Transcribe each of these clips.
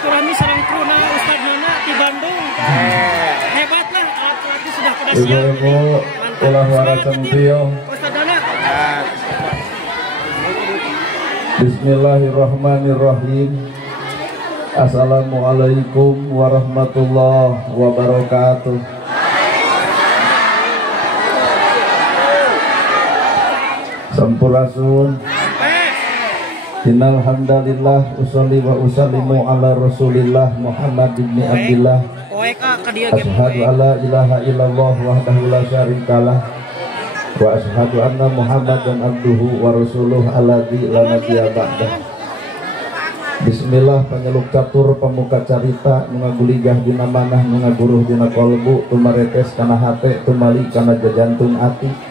silaturahmi sareng kruna Ustaz Nona di Bandung. Hebat lah, alat-alatnya sudah pada siap. Ibu-ibu ulah warasan tio. Ustaz Nona. Bismillahirrahmanirrahim. Assalamualaikum warahmatullahi wabarakatuh. Sampurasun. Innal hamdalillah usolli wa usallimu ala Rasulillah Muhammad ibn Abdillah. Asyhadu alla ilaha illallah wahdahu la syarikalah wa asyhadu anna Muhammadan abduhu wa rasuluh alladzi la nabiyya ba'dah. Bismillah panyeluk catur pemuka carita nu ngaguligah dina manah nu ngaguruh dina kolbu tumaretes kana hate tumali kana jajantung ati.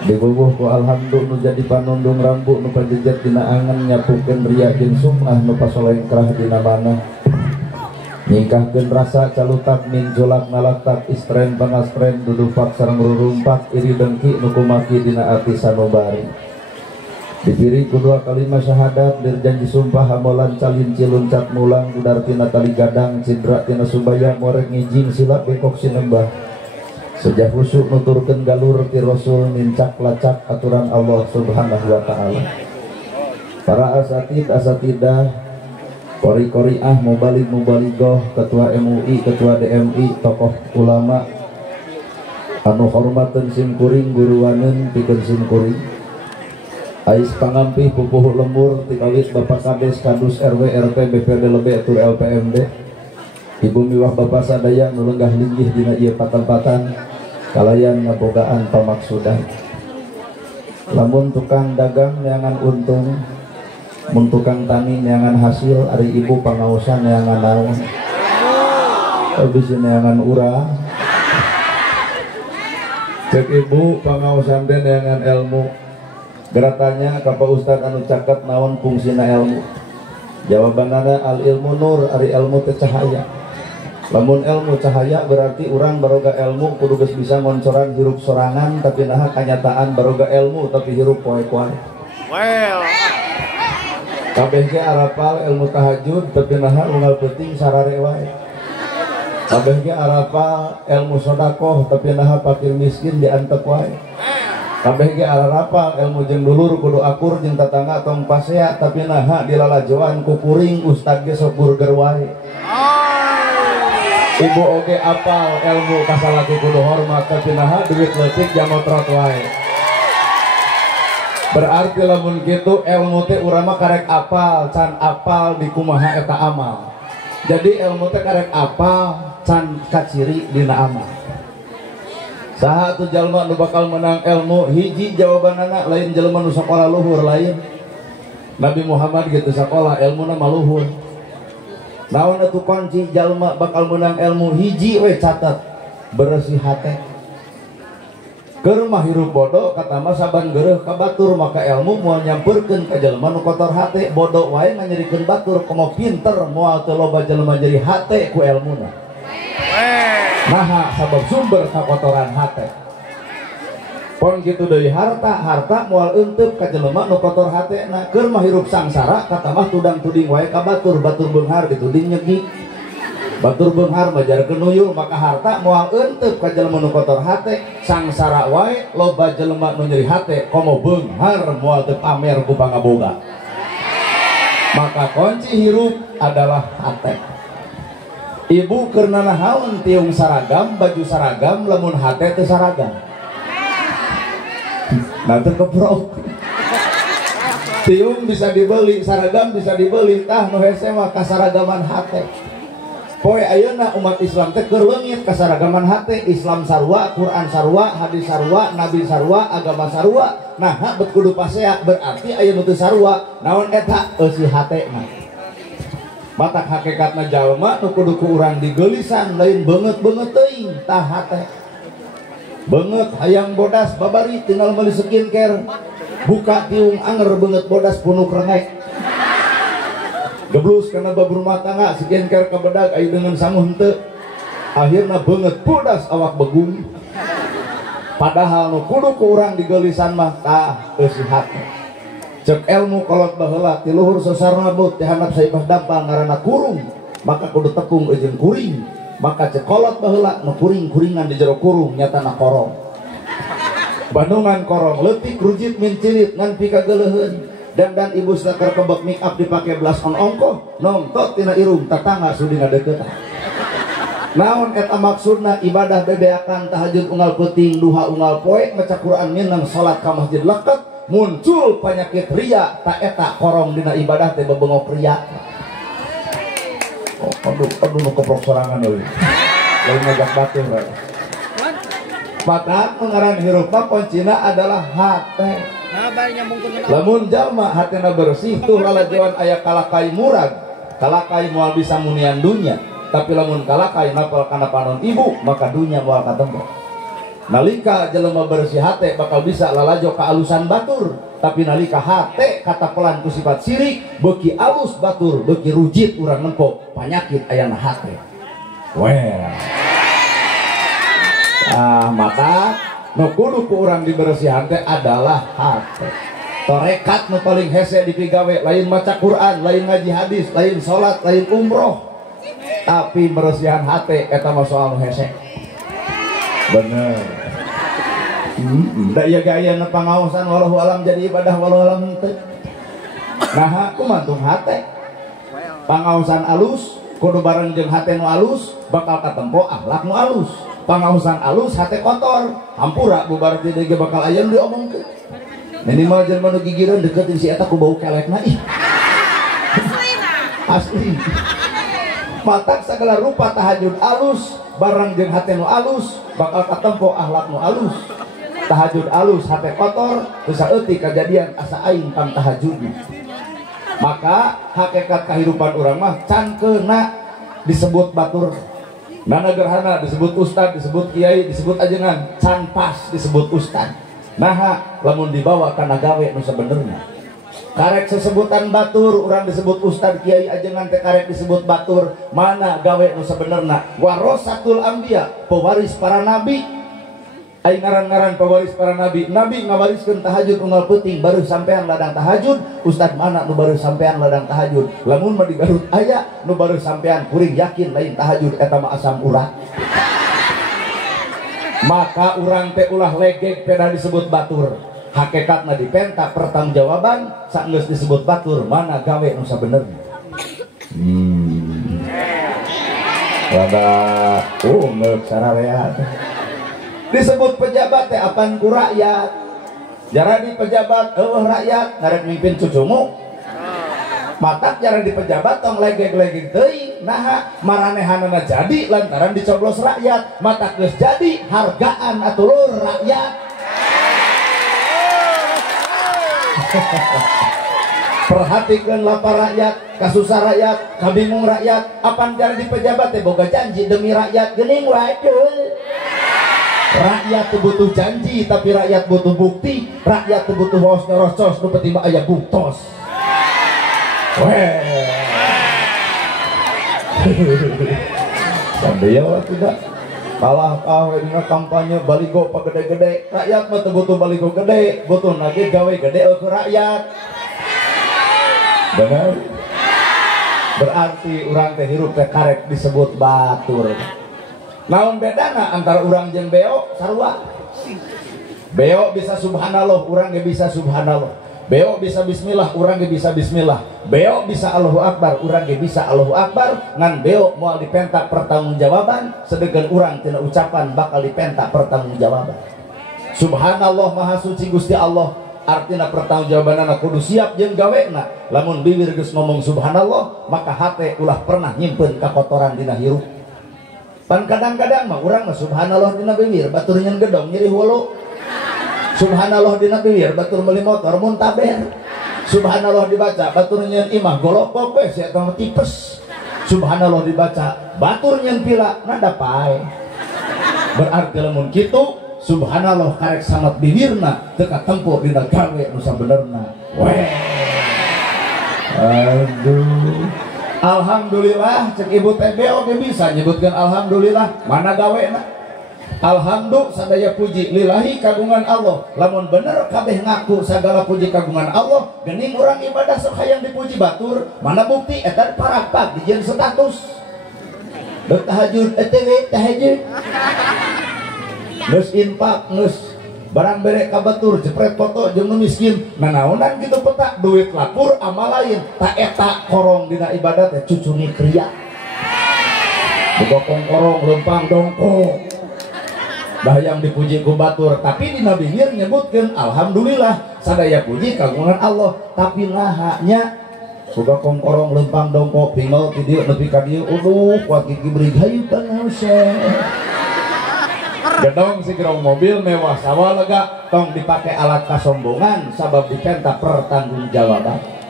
Dibubuh ku alhamdulillah nu jadi panundung rambu nu pajejet dina angan nyapukeun ria jeung sumah nu pasolengkrah dina manah ningkahkeun rasa calutak min jolak nalatak istren panastren dudupak sareng rurumpak iri dengki nu kumaki dina ati sanubari dipiri kudua kalimat syahadat berjanji sumpah hamolan calin ciluncat mulang budartina tali gadang cidra tina subaya morek ngijing silap bengkok sinembah sejak husuk nuturkeun galur ti Rasul mincak lacak aturan Allah Subhanahu wa taala. Para asatidah, qori-qoriah, mubaligh-mubalighah, ketua MUI, ketua DMI, tokoh ulama anu hormateun simkuring guruwaneun pikeun simkuring. Ais pangampih pupuh lembur ti kawit Bapak Kades Kadus RW RT BPD Lebe tur LPMD. Ibu miwah Bapak sadaya nu lenggah linggih dina ieu patan-patan kalayan ngabogaan pamaksudan. Lamun tukang dagang neangan untung, mun tukang tani neangan hasil, ari ibu pangaosan neangan naon, abis neangan urang. Cek ibu pangaosan teh neangan ilmu. Geratanya ka Pak Ustad anu caket naon fungsina ilmu. Jawabanana al ilmu nur, ari ilmu teh cahaya. Lamun ilmu cahaya berarti orang baroga ilmu kudu geus bisa ngoncoran hirup sorangan tapi nah kenyataan baroga ilmu tapi hirup poe-poe. Well. Kabeh ge arapal ilmu tahajud tapi nah unggal penting sarare wae. Kabeh ge arapal ilmu sedekah tapi nah fakir miskin diantep wae. Kabeh ge arapal ilmu jeung dulur kudu akur jeung tatangga tong pasea tapi nah dilalajoan ku kuring ustad ge sok burger wae. Ibu oge apal ilmu kasalaki kudu hormat tapi naha duit leutik jamotrot wae. Berarti lamun kitu ilmu teh urang mah karek apal, can apal di kumaha eta amal. Jadi ilmu teh karek apal, can kaciri dina amal. Saha atuh jalma nu bakal menang ilmu? Hiji jawabanana lain jelema nu sakola luhur lain. Nabi Muhammad gitu sakola ilmuna mah luhur. Naon atuh kunci jalma bakal menang ilmu? Hiji we catat bersih hate. Keur mah hirup bodoh kata mah saban geureuh ka batur maka ilmu moal nyampeurkeun ka jalma nu kotor hate. Bodoh wae nganyerikeun batur komo pinter moal teu loba jalma jadi hate ku ilmuna. Naha sabab sumber kakotoran hate. Pon gitu deui harta moal eunteup ka jelema nu kotor hatena. Keur mah hirup sangsara kata mah tudang-tuding wae ka batur beunghar dituding nyegi. Batur beunghar majarkeun nuyul maka harta moal eunteup ka jelema nu kotor hate sangsara wae loba jelema nu nyeri hate komo beunghar moal teu pamer ku pangaboga. Maka kunci hirup adalah hate. Ibu keur nanahaun tiung saragam baju saragam lamun hate teu saragam. Nanti keprok tiung bisa dibeli, saragam bisa dibeli, tah nu hese mah kasaragaman hate. Poe ayeuna umat Islam teh keur leungit kasaragaman hate. Islam sarua, Quran sarua, hadis sarua, nabi sarua, agama sarua. Nah, bet kudu pasea berarti aya nu teu sarua. Naon eta? Eusi hate mah. Matak hakikatna jalma nu kudu ku urang digeulisan lain beungeut-beungeut teuing tah hate. Beungeut hayang bodas babari tinggal meuli skincare buka tiung anger beungeut bodas punuk rengek geblus karena babur rumah tangga skincare kabedag ayu dengan sanguh henteu akhirna beungeut bodas awak begung padahal nu kudu ku urang digeulisan mah tah eusi hate. cek ilmu kolot baheula ti luhur sasarna but ti handap saibah dampal ngaranna kurung, maka kudu tepung jeung kuring. Maka cek kolot baheula nu kuring-kuringan di jero kurung nyatana korong. Bandungan korong leutik rujit min cilit ngan pika geuleuheun. Dan ibu sakar kebek make up dipake belas on ongkoh nongtot tina irung tatangga sudi ngadeukeut. Naon eta maksudna ibadah bebeakan tahajud unggal peuting duha unggal poe maca Quran minang salat ka masjid leket muncul penyakit ria tak eta korong dina ibadah teh bebengok ria. Oh, aduh nu keprok sorangan euy. Lain ngajak batur we. Maka ngaran hirupna kuncina adalah hate. Lamun jalma hatena bersih tuh lalajoan aya kalakai murag, kalakai moal bisa munian dunya. Tapi lamun kalakai napal kana panon ibu maka dunya moal katempo. Nalika jelema bersih hate bakal bisa lalajo ka alusan batur, tapi nalika hate kata pelan ku sifat sirik beuki alus batur beuki rujit urang nempo panyakit ayana hate. Well. Maka nu kudu ku urang dibersihan teh adalah hate. Torekat nu paling hese dipigawe lain maca Quran, lain ngaji hadis, lain salat, lain umroh. Tapi bersihan hati eta mah soal hese. Bener. Da ieu gaya na pangaosan wallahu alam jadi ibadah wallahu alam teh. Nah, kumantung hate. Pangaosan alus kudu bareng jeung hate nu alus bakal katempo akhlak nu alus. Pangaosan alus hate kotor, hampura bubar teh ge bakal aya nu diomongkeun. Minimal jelema nu gigireun deketin si eta ku bau kelekna ih. Asli. Matak segala rupa tahajud alus barang jeung hate nu alus bakal katempo akhlak nu alus. Tahajud alus hate kotor teu saeutik kajadian asa aing pang tahajudna. Maka hakikat kehidupan urang mah cangkeuna disebut batur, nana gerhana disebut ustad, disebut kiai, disebut ajengan, can pas disebut ustad. Nah lamun dibawa kana gawe nu sabenerna karek sesebutan batur urang disebut ustad kiai ajengan teh karek disebut batur mana gawe nu sabenerna warasatul anbiya pewaris para nabi. Ai ngaran-ngaran pewaris para nabi, nabi ngawariskeun tahajud unggal peuting baru sampean ladang tahajud. Ustad mana nu baru sampean ladang tahajud? Lamun mah di Garut aya nu baru sampean kuring yakin lain tahajud eta mah asam urat. Maka urang teh ulah legeg peda disebut batur. Hakikatna dipenta pertanggungjawaban saenggeus disebut batur mana gawe nu sabenerna. Rada neuk sararea. Disebut pejabat teh apan ku rakyat. Jarang di pejabat eueuh rakyat ngarek mimpin cucumu. Matak jarang di pejabat tong legeg-legeg teuing. Nah, maranehanana jadi lantaran dicoblos rakyat. Matak geus jadi hargaan atulur rakyat. Perhatikan lapar rakyat, kasusah rakyat, kabingung rakyat. Apan jarang di pejabat teh boga janji demi rakyat geuning wadul. Rakyat butuh janji tapi rakyat butuh bukti. Rakyat butuh hos nyorosos nu penting mah aya buktos. Weh. Sandeya wa tidak. Kalah kawe dina kampanye baligo pagede-gede. Rakyat mah teu butuh baligo gede, butuh lagi gawe gede ke rakyat. Benar? Berarti urang teh hirup teh karek disebut batur. Naon bedana antara urang jeung beo sarua? Beo bisa subhanallah, urang ge bisa subhanallah. Beo bisa bismillah, urang ge bisa bismillah. Beo bisa Allahu Akbar, urang ge bisa Allahu Akbar. Ngan beo moal dipenta pertanggungjawaban, sedegen urang tina ucapan bakal dipenta pertanggungjawaban. Subhanallah maha suci Gusti Allah, artina pertanggungjawabanana kudu siap jeung gawena. Lamun bibir geus ngomong subhanallah, maka hate ulah pernah nyimpen kakotoran dina hirup. Pan kadang-kadang mah urang mah subhanallah dina bibir, batur nyen gedong nyeri hulu. Subhanallah dina bibir batur meuli motor mun taber. Subhanallah dibaca batur nyen imah golokok we sia eta tipes. Subhanallah dibaca batur nyen pila nada pae. Berarti lamun kitu subhanallah karek sangat bibirna teu katempo dina gawe nu sabenerna. Weh. Aduh. Alhamdulillah cek ibu teh beo ge bisa nyebutkeun alhamdulillah mana gawena. Alhamdulillah sadaya puji lillahi kagungan Allah. Lamun bener kabeh ngaku sagala puji kagungan Allah, geuning urang ibadah sok hayang dipuji batur. Mana bukti eta parakpak dijieun status. Dek tahajud ETW tahajud. Geus infak geus barang bere ka batur jepret foto jeung nu miskin. Nanaonan kitu peta duit lapur amal lain. Ta eta korong dina ibadah teh cucuni kriya. Bokong korong lempang dongko. Yang dipuji ku batur, tapi di nabihir nyebutkan alhamdulillah sadaya puji kagungan Allah, tapi lahanya suka kongkorong lempang dongkok tinggal ti dieu nepi ka dieu kuat gigi beurig hayu panause gedong si gerong mobil mewah sawa lega tong dipake alat kasombongan sabab dipenta pertanggungjawaban.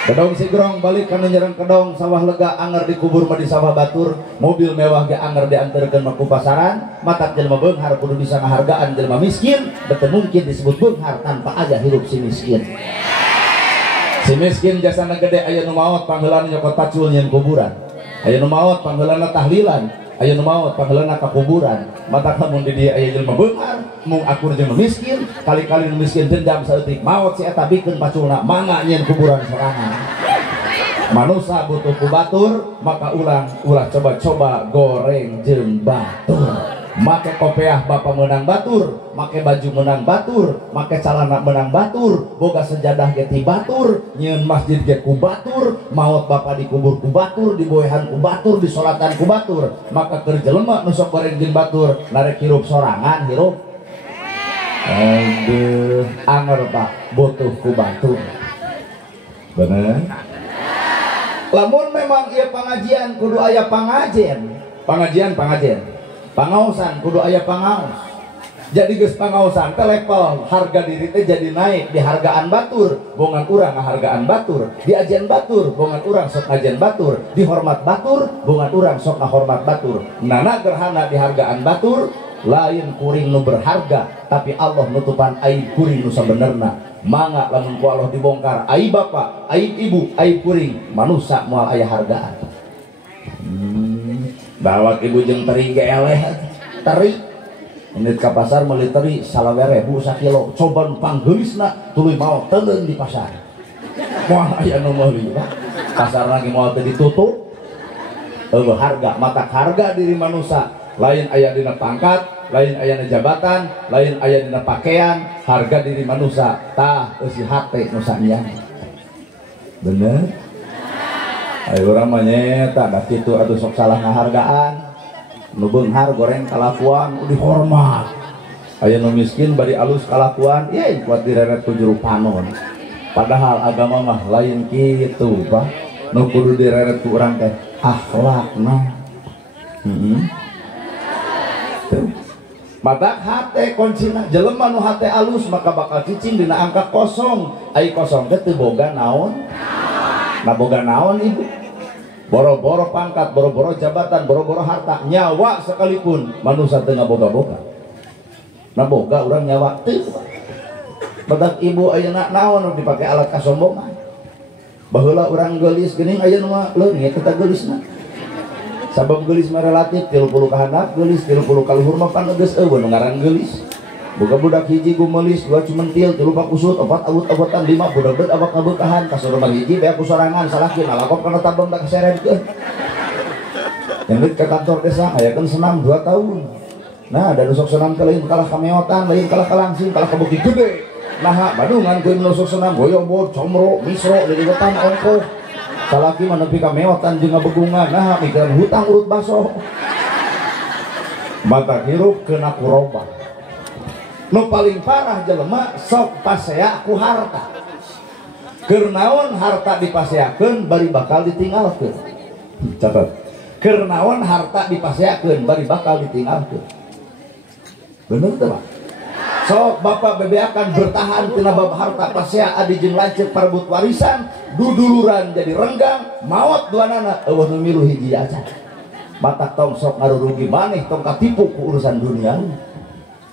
Kedong si gerong balik kana nyerang kedong sawah lega anger dikubur mah di sawah batur, mobil mewah ge anger dianterkeun mah ku pasaran, matak jelema beunghar kudu bisa ngahargaan jelema miskin, bete mungkin disebut beunghar tanpa aya hirup si miskin. Si miskin jasana gede aya nu maot pangheulana nyokot pacul nyeun kuburan. Aya nu maot pangheulana tahlilan, aya nu maot pangheulana ka kuburan. Matak lamun di dieu aya jelema beunghar, mung akur jelema miskin, kali-kali nu miskin dendam saeutik maot si eta bikeun paculna mangga nyeun kuburan sorangan. Manusia butuh ku batur, maka ulah coba-coba goreng jeung batur. Make kopiah bapa menang batur, make baju menang batur, make celana menang batur, boga sejadah ge ti batur, nyieun masjid ge ku batur, maot bapa dikubur ku batur, diboehan ku batur, disolatan ku batur. Maka keur jelema nu sok goreng jeung batur, narek hirup sorangan hirup. Aduh, anger Pak, butuh ku batur. Bener? Lamun memang ieu pangajian kudu aya pangajian. Pangaosan kudu aya pangaos. Jadi geus pangaosan teh level harga diri teh jadi naik, di hargaan batur bongan urang ngahargaan batur, di ajian batur bongan urang sok ajian batur, di hormat batur bongan urang sok ngahormat batur. Nana gerhana di hargaan batur lain kuring nu berharga, tapi Allah nutupan aib kuring nu sabenerna. Mangga lamun ku Allah dibongkar aib bapak, aib ibu, aib kuring, manusia moal aya hargaan. Bawak ibu jeung teri ge eleh, teri indit ka pasar meuli teri 20.000 sakilo, coban panggeulisna tuluy mau teuleun di pasar. Moal aya nu meuli pasar lagi moal teu ditutup. Eueuh harga, mata harga diri manusia lain aya dina pangkat, lain aya dina jabatan, lain aya dina pakaian, harga diri manusia tah eusi hate nu sanyang. Bener? Ayo urang mah nyeta da kitu atuh sok salah ngahargaan. Nu beunghar goreng kalakuan dihormat. Aya nu miskin bari alus kalakuan, ye kuat direret ku juru panon. Padahal agama mah lain kitu, Pak. Nu kudu direret ku urang teh akhlakna. Matak hate kuncina jelema nu hate alus maka bakal cicing dina angka kosong. Ai kosong teh teu boga naon? Na boga naon ibu? Boro-boro pangkat, boro-boro jabatan, boro-boro harta, nyawa sekalipun manusia tengah boga-boga. Nah boga orang nyawa teu. Badak ibu ayeuna naon dipake alat kasombongan. Baheula urang geulis geuning ayeuna mah leungit eta geulisna. Sabab geulis mah relatif 30 ka handap, geulis 30 ka luhur mah pan geus eueuh nu ngaran geulis. Boga budak hiji gumelis, 2 cumentil, 3 pak usut, 4 awut-awutan, 5 budak bet awak kabeukahan, kasur mah hiji bea ku sorangan, salaki nalakop kana tabang tak keserenkeun. Yang ke kantor desa ngayakeun senam 2 tahun. Nah, da nusuk senam teh lain kalah kameotan, lain kalah kalangsing, kalah kabukti gede. Nah, badungan ku nusuk senam goyong bor, comro, misro, liliwetan ongkoh. Salaki mah nepi ka meotan jeung ngabegungan, nah mikiran hutang urut baso. Mata hirup kena kuroba. Nu paling parah jelema sok pasea ku harta. Keur naon harta dipaseakeun bari bakal ditinggalkeun. Catat. Keur naon harta dipaseakeun bari bakal ditinggalkeun. Bener teh, Pak? Sok bapak bebeakan bertahan tina bab harta pasea adi jeung lanceuk parebut warisan, duduluran jadi renggang, maot duanana eueuh nu milu hiji acan. Matak tong sok ngarurugi maneh tong katipu ku urusan dunia.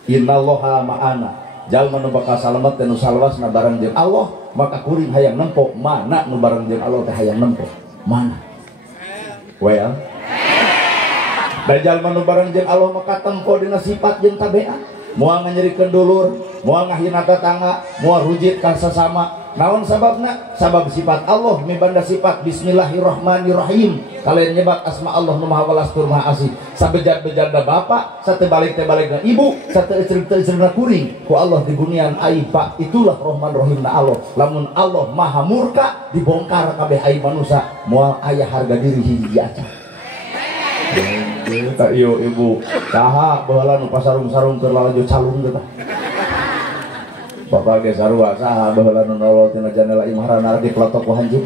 Innallaha ma'ana. Jalma nu bakal salamet teh nu salawasna bareng jeung Allah, maka kuring hayang nempo mana nu bareng jeung Allah teh hayang nempo. Mana? Well. Dajal manu bareng jeung Allah maka tempo dina sifat jeung tabiat. Moal nganyerikeun dulur, moal ngahina tetangga, moal rujit ka sesama. Naon sababna? Sabab sifat Allah mibanda sifat Bismillahirrahmanirrahim. Kalian nyebat asma Allah nu Maha Welas tur Maha Asih. Sabejad-bejadna bapa, satebalik tebalikna ibu, sateeuceurna kuring. Ku Allah di bunian aib pak, itulah Rahman Rahimna Allah. Lamun Allah Maha Murka, dibongkar kabeh aib manusia. Moal aya harga diri hiji acan. Tak iyo ibu saha baheula nu pasarung-sarung keur lalajo calung teh. Bapak ge sarua saha baheula nu nolol tina jendela imahranna di klotok ku hancur.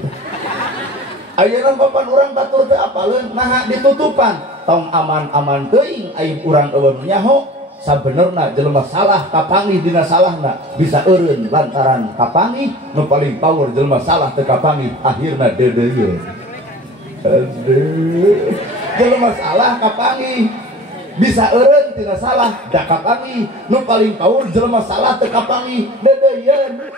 Ayeuna papan urang batur teh apaleun naha ditutupan. Tong aman-aman teuing aib urang eueun nyaho. Sabenerna jelema salah kapangih dina salahna bisa eureun lantaran kapangih. Nu paling power jelema salah teu kapangih akhirna deudeuyeun. Aduh. Jelema salah kapangi bisa eureun tina salah da kapangi. Nu paling kaur jelema salah teu kapangi deudeuyeun.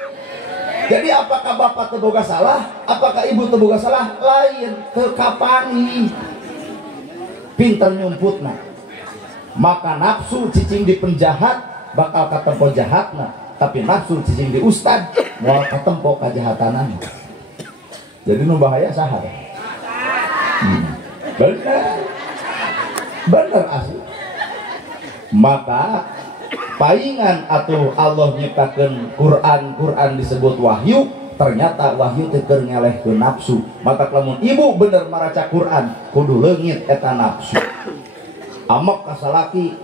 Jadi apakah bapak teu boga salah, apakah ibu teu boga salah, lain teu kapangi. Pinter nyumputna. Maka nafsu cicing di penjahat bakal katempo jahatna, tapi nafsu cicing di ustad moal katempo kajahatanana. Jadi nu bahaya saha? Bener asli. Maka paingan atuh Allah nyiptakeun Quran disebut wahyu, ternyata wahyu teh keur ngelehkeun nafsu. Maka lamun ibu bener maraca Quran kudu leungit eta nafsu. Amok ka salaki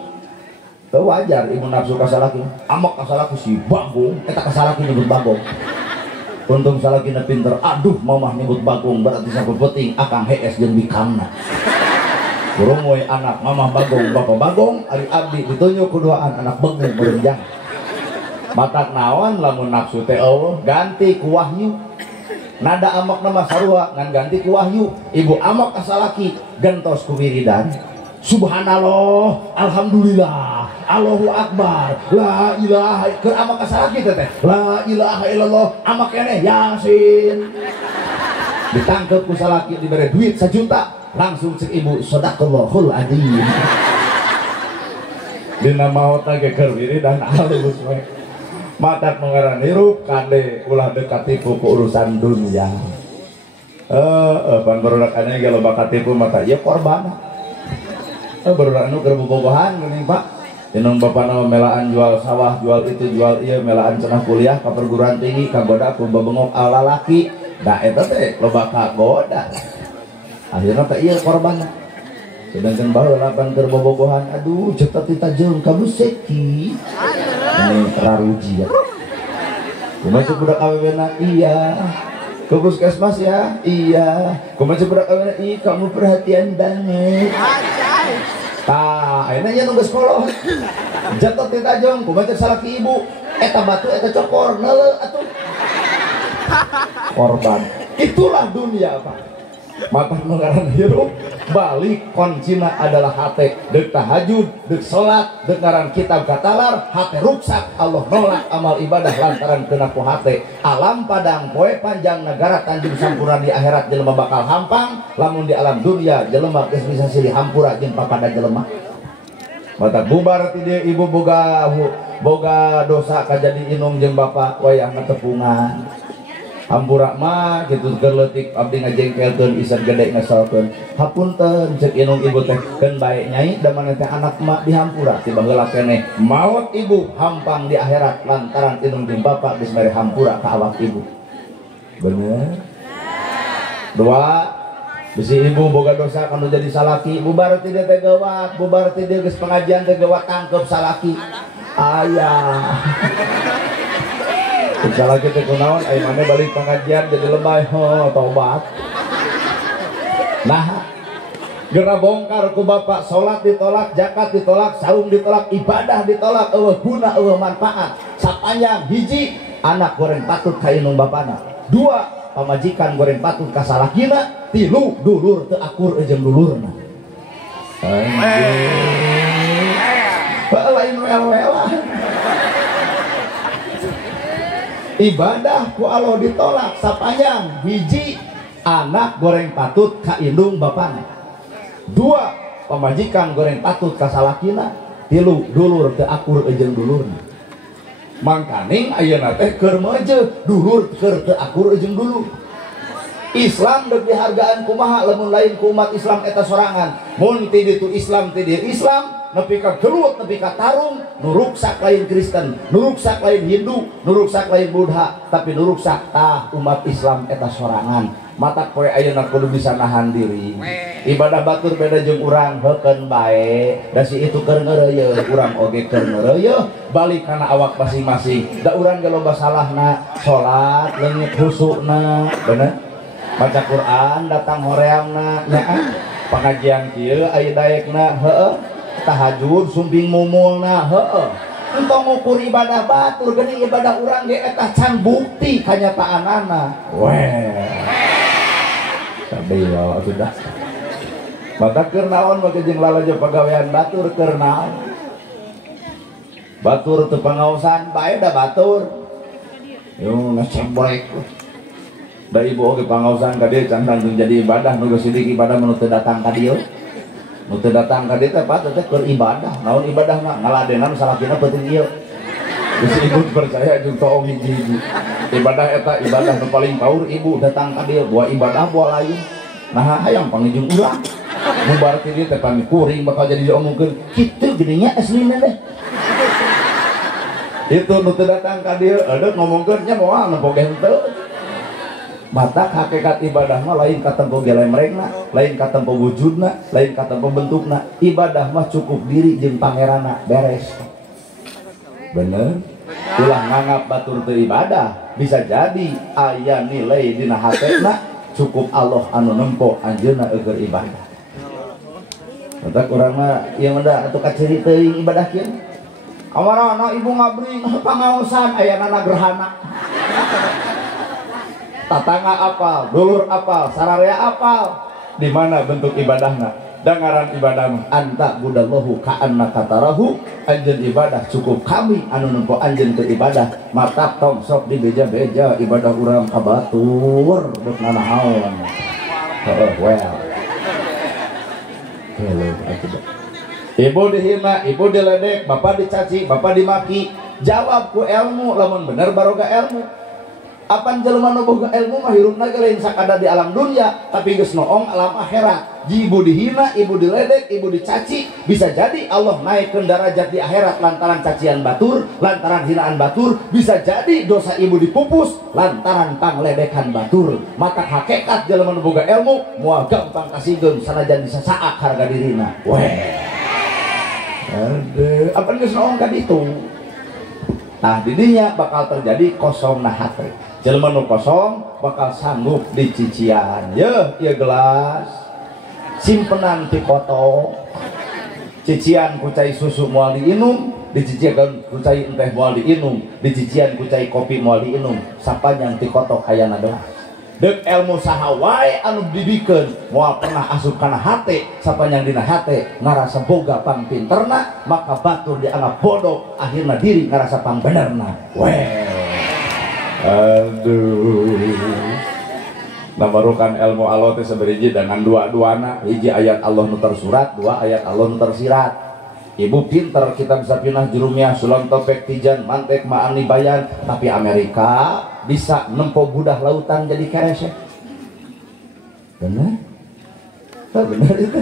teu wajar ibu nafsu ka salaki. Amok ka salaki si Bagong, eta ka salaki nyebut Bagong. Untung salakina pinter, aduh mamah nyebut Bagong berarti sampai penting akang hees jeung bikamna. Kurung we anak mamah Bagong, bapak Bagong, ari abdi ditunjuk kuduaan anak Bagong berenjang. Matak naon lamun nafsu teh eueuh ganti ku wahyu. Nada amok nama sarua ngan ganti ku wahyu. Ibu amok ka salaki gentos ku wiridan. Subhanallah, alhamdulillah, Allahu Akbar, la ilaha keur amak kasalaki teh la ilaha illallah amak keneh Yasin. Ditangkep ku salaki dibere duit 1 juta, langsung cek ibu sadaqallahul adzim. Dina maot ge keur wiridan halus we. Matak mengaran hirup kade ulah dekatipu ku urusan dunia. Pan barudak ane ge loba katipu mata ieu korban. Barudak anu keur bobogohan geuning Pak. Inung bapana melaan jual sawah, jual itu, jual ieu, melaan cenah kuliah ka perguruan tinggi, kagoda ku babengok lalaki. Da eta teh loba kagoda. Akhirna teh ieu korban. Sedangkan baheula pan keur bobogohan, aduh cetet ditajeung ka Buseki. Ini raruji ya. Kumaha budak awewena? Iya. Ke puskesmas ya? Iya. Kumaha budak awewena? Ih, kamu perhatian banget. Tah, ayeuna nya nu geus kolot. Jatot teh tajong, kumaha salaki ibu. Eta batu eta cokor, neuleuh atuh. Korban. Itulah dunia, Pak. Mata mengaran hirup balik kuncina adalah hate. Deuk tahajud, deuk salat, deuk ngaran kitab katalar, hate ruksak. Allah nolak amal ibadah lantaran kena ku hate. Alam padang poe panjang negara Tanjung Sampurna di akhirat jelema bakal hampang, lamun di alam dunia jelema geus bisa silih hampura jeung papada jelema. Mata bubar ti dieu ibu boga dosa kajadi inung jeung bapak wayah ngatepungan. Hampura mah kitu keur leutik abdi ngajengkelkeun isan gede ngasalkeun. Hapunten cek inung ibu teh keun bae nyai da maneh teh anak mak dihampura ti baheula keneh maot ibu hampang di akhirat lantaran inung jeung bapak geus mere hampura ka awak ibu. Bener? Dua, bisi ibu boga dosa kanu jadi salaki, bubar ti dia teh gawat, bubar ti dia geus pengajian teh gawat tangkep salaki. Ayah. Salaki teh kunaon ai mane balik pengajian jadi lebay tobat. Nah, geura bongkar ku bapak, salat ditolak, zakat ditolak, saum ditolak, ibadah ditolak, eueuh guna eueuh manfaat. Sapanjang hiji anak goreng patut ka inung bapana. 2 pamajikan goreng patut ka salakina. 3 dulur teu akur jeung dulurna. Lain wel-welan. Ibadah ku Allah ditolak sapanjang hiji anak goreng patut ka indung bapana. 2 pamajikan goreng patut kasalakina, tilu dulur teu akur jeung dulurna. Mangkaning ayeuna teh keur meuje dulur keur teu akur jeung dulur. Islam deuk dihargaan kumaha lamun lain ku umat Islam eta sorangan. Mun ti ditu Islam ti dieu Islam nepi ka gelut nepi ka tarung nu ruksak lain Kristen, nu ruksak lain Hindu, nu ruksak lain Buddha, tapi nu ruksak tah umat Islam eta sorangan. Mata poe ayeuna kudu bisa nahan diri. Ibadah batur beda jeung urang heukeun bae. Da si itu keur ngeureuyeuh, urang oge keur ngeureuyeuh, balik kana awak masing-masing. Da urang ge loba salahna, salat leungit husukna, bener? Baca Quran datang horeamna nyaah. Pengajian kieu aya daekna heueuh. Tahajud sumping mumulna heueuh. Entong ngukur ibadah batur geuning ibadah urang ge eta can bukti kanyataanana. Weh. Sabeo sudah. Mata keur naon make jeung lalajo pagawean batur keur naon? Batur teu pangaosan bae da batur. Yo ngacebrek. Da ibu oge pangaosan ka dieu can langsung jadi ibadah nu geus sidik ibadah nu teu datang ka dieu. Nu teu datang ka dieu teh patut teh keur ibadah. Naon ibadahna? Ngaladenan salakina penting ieu. Geus ibu percaya jeung toong hiji-hiji. Ibadah eta ibadah nu paling kaur ibu datang ka dieu buat ibadah buat lain. Nah hayang pangijung urang. Nu bar ti dieu teh pami kuring bakal jadi diomongkeun kitu geuninnya aslina deh. Itu nu teu datang ka dieu edeuk ngomongkeun nya moal nempo ge henteu. Mata hakikat ibadah mah lain katempo gelemregna, lain katempo wujudna, lain katempo bentukna. Ibadah mah cukup diri jeung pangeranna beres. Bener? Ulah nganggap batur teu ibadah, bisa jadi aya nilai dina hatena cukup Allah anu nempo anjeunna eueur ibadah. Eta urang mah ieu mah da atuh kaciri teuing ibadah kieu. Kamarana ibu ngabri pangaosan ayeuna gerhana. Tatangga apal, dulur apal, sararea apal. Di mana bentuk ibadahna? Dangaran ibadah anta budallahu ka'anna katarahu. Anjeun ibadah cukup kami anu nempo anjeun teu ibadah. Mata tong sok dibeja-beja ibadah urang ka batur deuk nanaon. Heueuh well. Ibu dihina, ibu diledek, bapak dicaci, bapak dimaki. Jawab ku ilmu lamun bener baroga ilmu. Apan jelema nu boga ilmu mah hirupna ge lain sakadar di alam dunia, tapi geus noong alam akhirat. Ibu dihina, ibu diledek, ibu dicaci, bisa jadi Allah naikkeun darajat di akhirat lantaran cacian batur, lantaran hinaan batur, bisa jadi dosa ibu dipupus lantaran pangledekan batur. Mata hakikat jelema nu boga ilmu moal gampang kasihkeun sanajan disasaak harga dirina. Weh. Aduh, apan geus noong ka ditu. Nah, didinya bakal terjadi kosongna hati. Jelema nu kosong bakal sanggup dicician. Yeuh, ieu gelas simpenan ti koto. Cician ku cai susu moal diinum, dicician ku cai teh moal diinum, dicician ku cai kopi moal diinum. Sapanjang ti koto hayana gelas. Deuk ilmu saha wae anu dibikeun moal pernah asup kana hate, sapanjang dina hate ngarasa boga pang pinterna, maka batur dianggap bodoh, akhirna diri ngarasa pang benerna. Weh. Aduh. Namarukan ilmu Allah teh saberiji dengan dua-duana, hiji ayat Allah nu tersurat, dua ayat Allah nu tersirat. Ibu pinter kita bisa pindah jurumnya sulam topek tijan mantek ma'ani bayan, tapi Amerika bisa nempo budah lautan jadi keresek. Benar? Benar itu.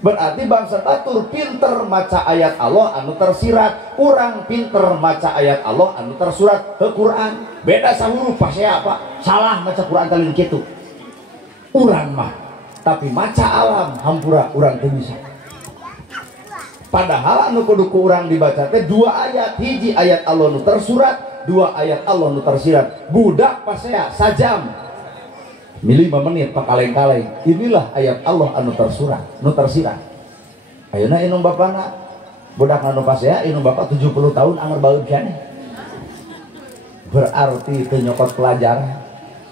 Berarti bangsa batur pinter maca ayat Allah anu tersirat, kurang pinter maca ayat Allah anu tersurat ke Quran. Beda sahuruf pasti apa? Salah maca Quran talin kitu. Urang mah, tapi maca alam hampura urang teu bisa. Padahal anu kudu ku urang dibaca teh dua ayat, hiji ayat Allah nu tersurat, dua ayat Allah nu tersirat. Budak pasea sajam 5 menit pakaleng-kaleng. Inilah ayat Allah anu tersurat, nu tersirat. Ayeuna inung bapana budak anu pasea inung bapak 70 tahun anggar baeud keneh. Berarti teu nyokot pelajaran.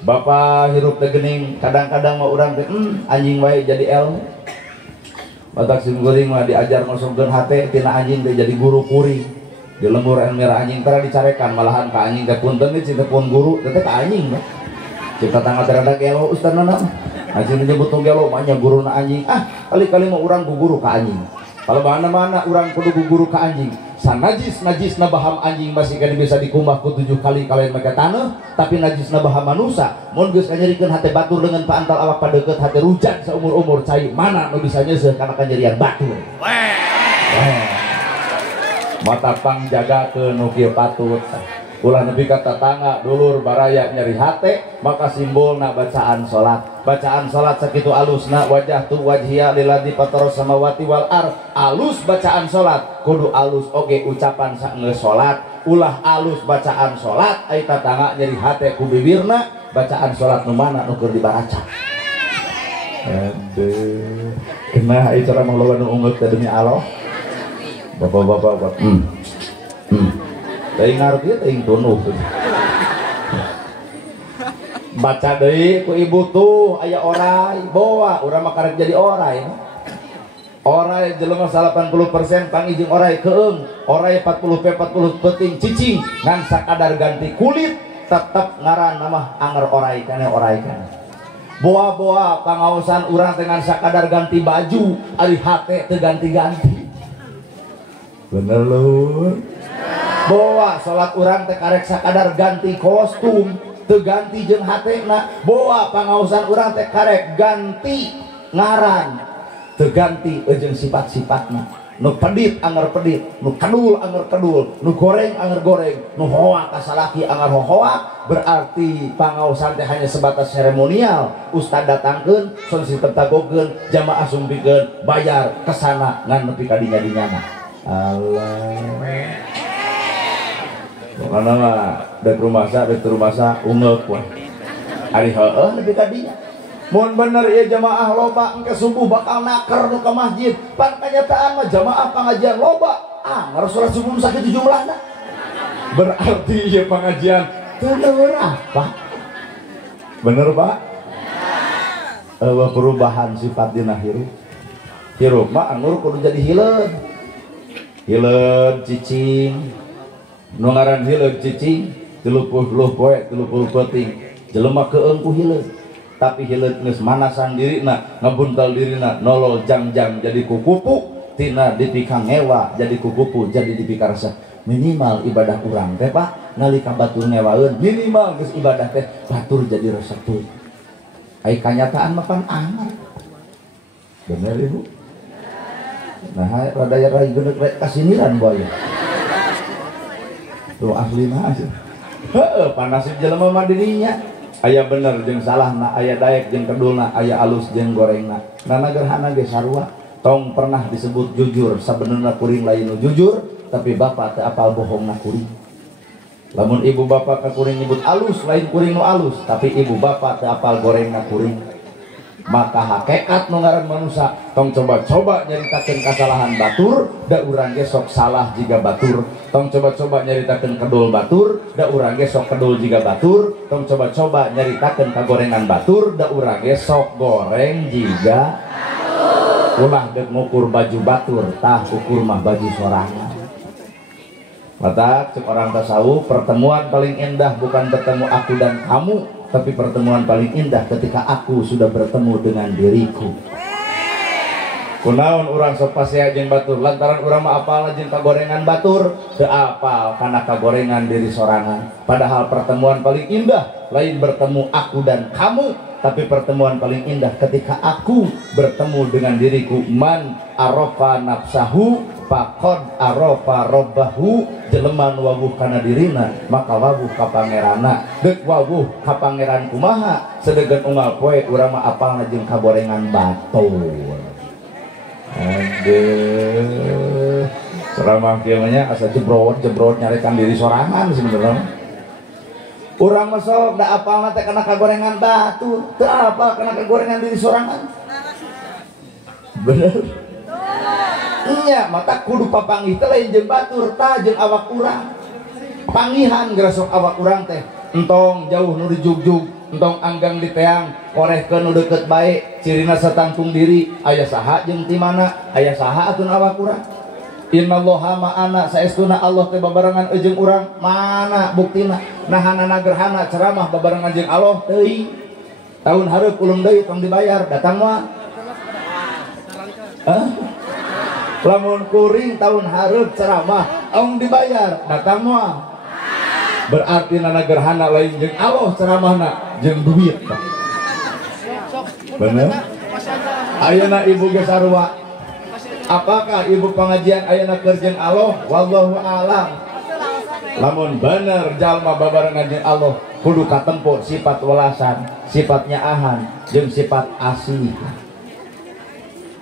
Bapak hirup teh geuning, kadang-kadang mah urang teh anjing wae jadi ilmu. Batak sim guring mah diajar ngosongkeun hate tina anjing teh jadi guru kuring. Di lembur merah anjing tara dicarekan malahan ka anjing teh punten ieu cinta pun guru teh ka anjing mah. Cipta tangga terada gelo ustaz nana. anjing nyebut tong gelo mah nya guruna anjing. Kali-kali mah urang guguru ka anjing. Kalau mana-mana urang kudu guguru ka anjing. Sanajis najisna baham anjing masih kan bisa dikumbah ku 7 kali kalian make taneuh, tapi najisna baham manusia mun geus kanyerikeun hate batur dengan paantal awak padeukeut hate rujan saumur-umur cai mana nu bisa nyeuseuh kana kanyerian batur. Mata pang jaga ke nu kieu patut. Ulah nepi ka tetangga dulur baraya nyeri hate maka simbolna bacaan salat. Bacaan salat sakitu alusna wajah tu wajhiya lilladzi fataras samawati wal ard. Alus bacaan salat kudu alus oge ucapan saenggeus salat. Ulah alus bacaan salat ai tetangga nyeri hate ku bibirna bacaan salat nu mana nu keur dibaraca. Aduh. Kenah ai cara mangloba nu ungeuk demi Allah. Bapak-bapak. Teuing ngarti teuing tunuh. Baca deui ku ibu tuh aya oray bawa urang mah karek jadi oray. Oray jelema 80% pangijing oray keung, oray 40 penting cicing ngan sakadar ganti kulit tetep ngaran nama anger oray kana oray kana. Boa-boa pangaosan urang dengan sakadar ganti baju ari hate teu ganti-ganti. Bener lur. Boa salat urang teh karek sakadar ganti kostum teu ganti jeung hatena. Boa pangaosan urang teh karek ganti ngaran teu ganti jeung sifat-sifatna. Nu pedit anger pedit, nu kedul anger kedul, nu goreng anger goreng, nu hoa ka salaki anger hoa, berarti pangaosan teh hanya sebatas seremonial. Ustad datangkeun, son sistem tagogeun, jamaah sumpikeun, bayar kesana ngan nepi ka dinya-dinyana. Allah. Karena mah dek rumasa ungeuk wah. Ari heueuh nepi ka dinya. Mun bener ieu jamaah loba engke subuh bakal naker nu ka masjid. Pan kanyataan mah jamaah pengajian loba. Ngaros salat subuh sakitu jumlahna. Berarti ieu pengajian teu apa? Bener, Pak? Perubahan sifat dina hirup. Hirup mah anggur kudu jadi hileud. Hileud cicing. Nu ngaran hileud cicing 30 poe 30 penting jelema keung ku hileud tapi hileud geus manasan dirina ngabuntal dirina nolol jam-jam jadi kukupu tina dipikang ngewa jadi kukupu jadi dipikarsa minimal ibadah urang teh Pak nalika batur ngewaeun minimal geus ibadah teh batur jadi resep teuing ai kanyataan mah pan anger bener Ibu nah rada rai geuneuh rek kasiniran boy tuh asli mah heueuh panasip jelema mah dirinya aya bener jeung salahna aya daek jeung kedulna aya alus jeung gorengna nana gerhana ge sarua tong pernah disebut jujur sabenerna kuring lain nu jujur tapi bapak teu apal bohongna kuring lamun ibu bapak ka kuring nyebut alus lain kuring nu alus tapi ibu bapak teu apal gorengna kuring maka hakikat nu ngaran manusia tong coba-coba nyaritakeun kasalahan batur da urang ge sok salah jiga batur tong coba-coba nyaritakeun kedul batur da urang ge sok kedul jiga batur tong coba-coba nyaritakeun kagorengan batur da urang ge sok goreng jiga ulah deuk ngukur baju batur tah ukur mah baju sorangan. Mata cek orang tasawuf pertemuan paling indah bukan bertemu aku dan kamu tapi pertemuan paling indah ketika aku sudah bertemu dengan diriku. Kunaon urang sok pasea jeung batur lantaran urang mah apal jeung kagorengan batur teu apal kana kagorengan diri sorangan. Padahal pertemuan paling indah lain bertemu aku dan kamu tapi pertemuan paling indah ketika aku bertemu dengan diriku. Man arafa nafsahu faqad arafa rabbahu jelema nu wawuh kana dirina maka wawuh ka pangerana deuk wawuh ka pangeran kumaha sedegen unggal poe urang mah apalna jeung kagorengan batur. Aduh ceramah kieu nya asa jebrot nyarekan diri sorangan sebenarnya urang mah sok da apalna teh kana kagorengan batur teu apal kana kagorengan diri sorangan bener. Nya mata kudu papanggih teh lain jeung batur tah jeung awak urang pangihan geura sok awak urang teh entong jauh nu dijugjug entong anggang di teang korehkeun nu deukeut bae cirina satangtung diri aya saha jeung ti mana aya saha atuh awak urang innallaha ma'ana saestuna Allah teh babarengan jeung urang mana buktina nahanana gerhana ceramah babarengan jeung Allah teuing tahun hareup ulung deui tong dibayar datang moal. Lamun kuring tahun hareup ceramah ong dibayar datang moal. Berarti nana gerhana lain jeung Allah ceramahna jeung duit. Bener? Ayeuna ibu ge sarua. Apakah ibu pengajian ayeuna keur jeung Allah? Wallahu a'lam. Lamun bener jalma babarengan jeung Allah kudu katempo sifat welasan, sifat nyaahan, jeung sifat asih.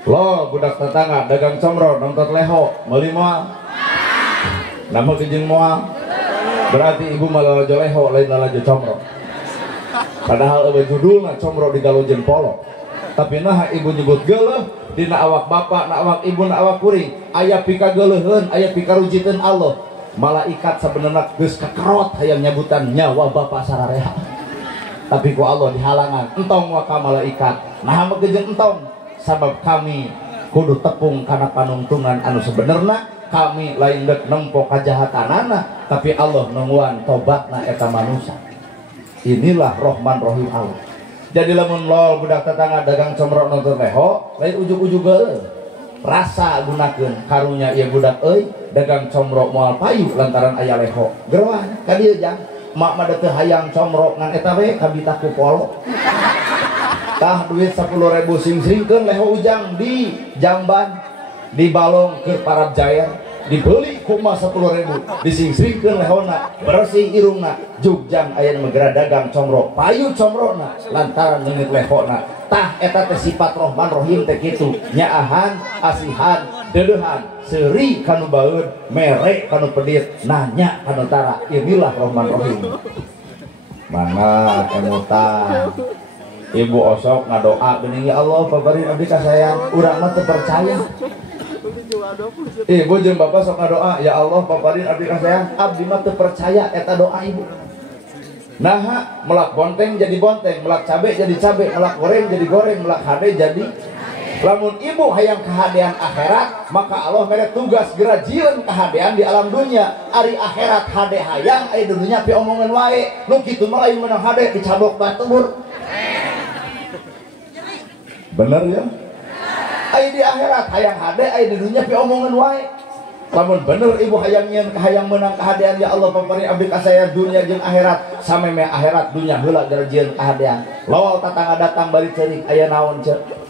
Lo budak tetangga dagang comro nonton leho meuli moal. Namun jeung moal. Berarti ibu malah lalajo leho lain lalajo comro. Padahal eueuh judulna comro digalojeun polo. Tapi nah ibu nyebut geuleuh dina awak bapak, na awak ibu, na awak kuring aya pikageuleuheun, aya pikarujiteun Allah. Malaikat sebenarnya geus kakerot hayang nyabutan nyawa bapak sarareha. Tapi ku Allah dihalangan entong wa ka malaikat. Nah mah jeung entong sabab kami kudu tepung kana panungtungan anu sebenarna. Kami lain dek nempo kajahatanana, tapi Allah nungguan tobatna eta manusia. Inilah Rahman Rahim Allah. Jadi lamun lol budak tetangga dagang comro nonton leho lain ujug-ujug geuleuh. Rasa gunakeun karunya ieu budak euy dagang comro moal payu lantaran aya leho. Gerwah ka dieu jang mak mah teu hayang comro ngan eta we kabita ku polo. Tah duit 10.000 sing-sringkeun leho ujang di Jamban, di Balong ke Parab Jair, dibeli kuma 10.000, dising-sringkeun lehona, bersih irungna, jugjang aya nu megera dagang comro, payu comrona lantaran leungit lehona. Tah eta teh sifat Rahman Rahim teh kitu, nyaahan, asihan, deudeuhan, seuri kanu baeud, mere kanu pedit, nanya kanu tara. Inilah Rahman Rahim. Mana emutan ibu osok ngadoa geuning ya Allah pabarin abdi kasayang urang mah teu percaya. Ibu jeung bapak sok ngadoa ya Allah pabarin abdi kasayang abdi mah teu percaya eta doa ibu. Nah melak bonteng jadi bonteng, melak cabe jadi cabe, melak goreng jadi goreng, melak hade jadi. Lamun ibu hayang kahadean akhirat maka Allah mere tugas gerajieun kahadean di alam dunia. Ari akhirat hade hayang aya di dunya pi omongan wae. Nu kitu mah lain meunang hade dicabok batur. Bener ya? Aya di akhirat hayang hade aya di dunia pi omongan wae. Lamun bener ibu hayang nyeun hayang meunang kahadean ya Allah paparin abdi kasayang dunia jeung akhirat sameme akhirat dunia heula garajieun kahadean. Lawal tatangga datang bari ceurik aya naon ceuk?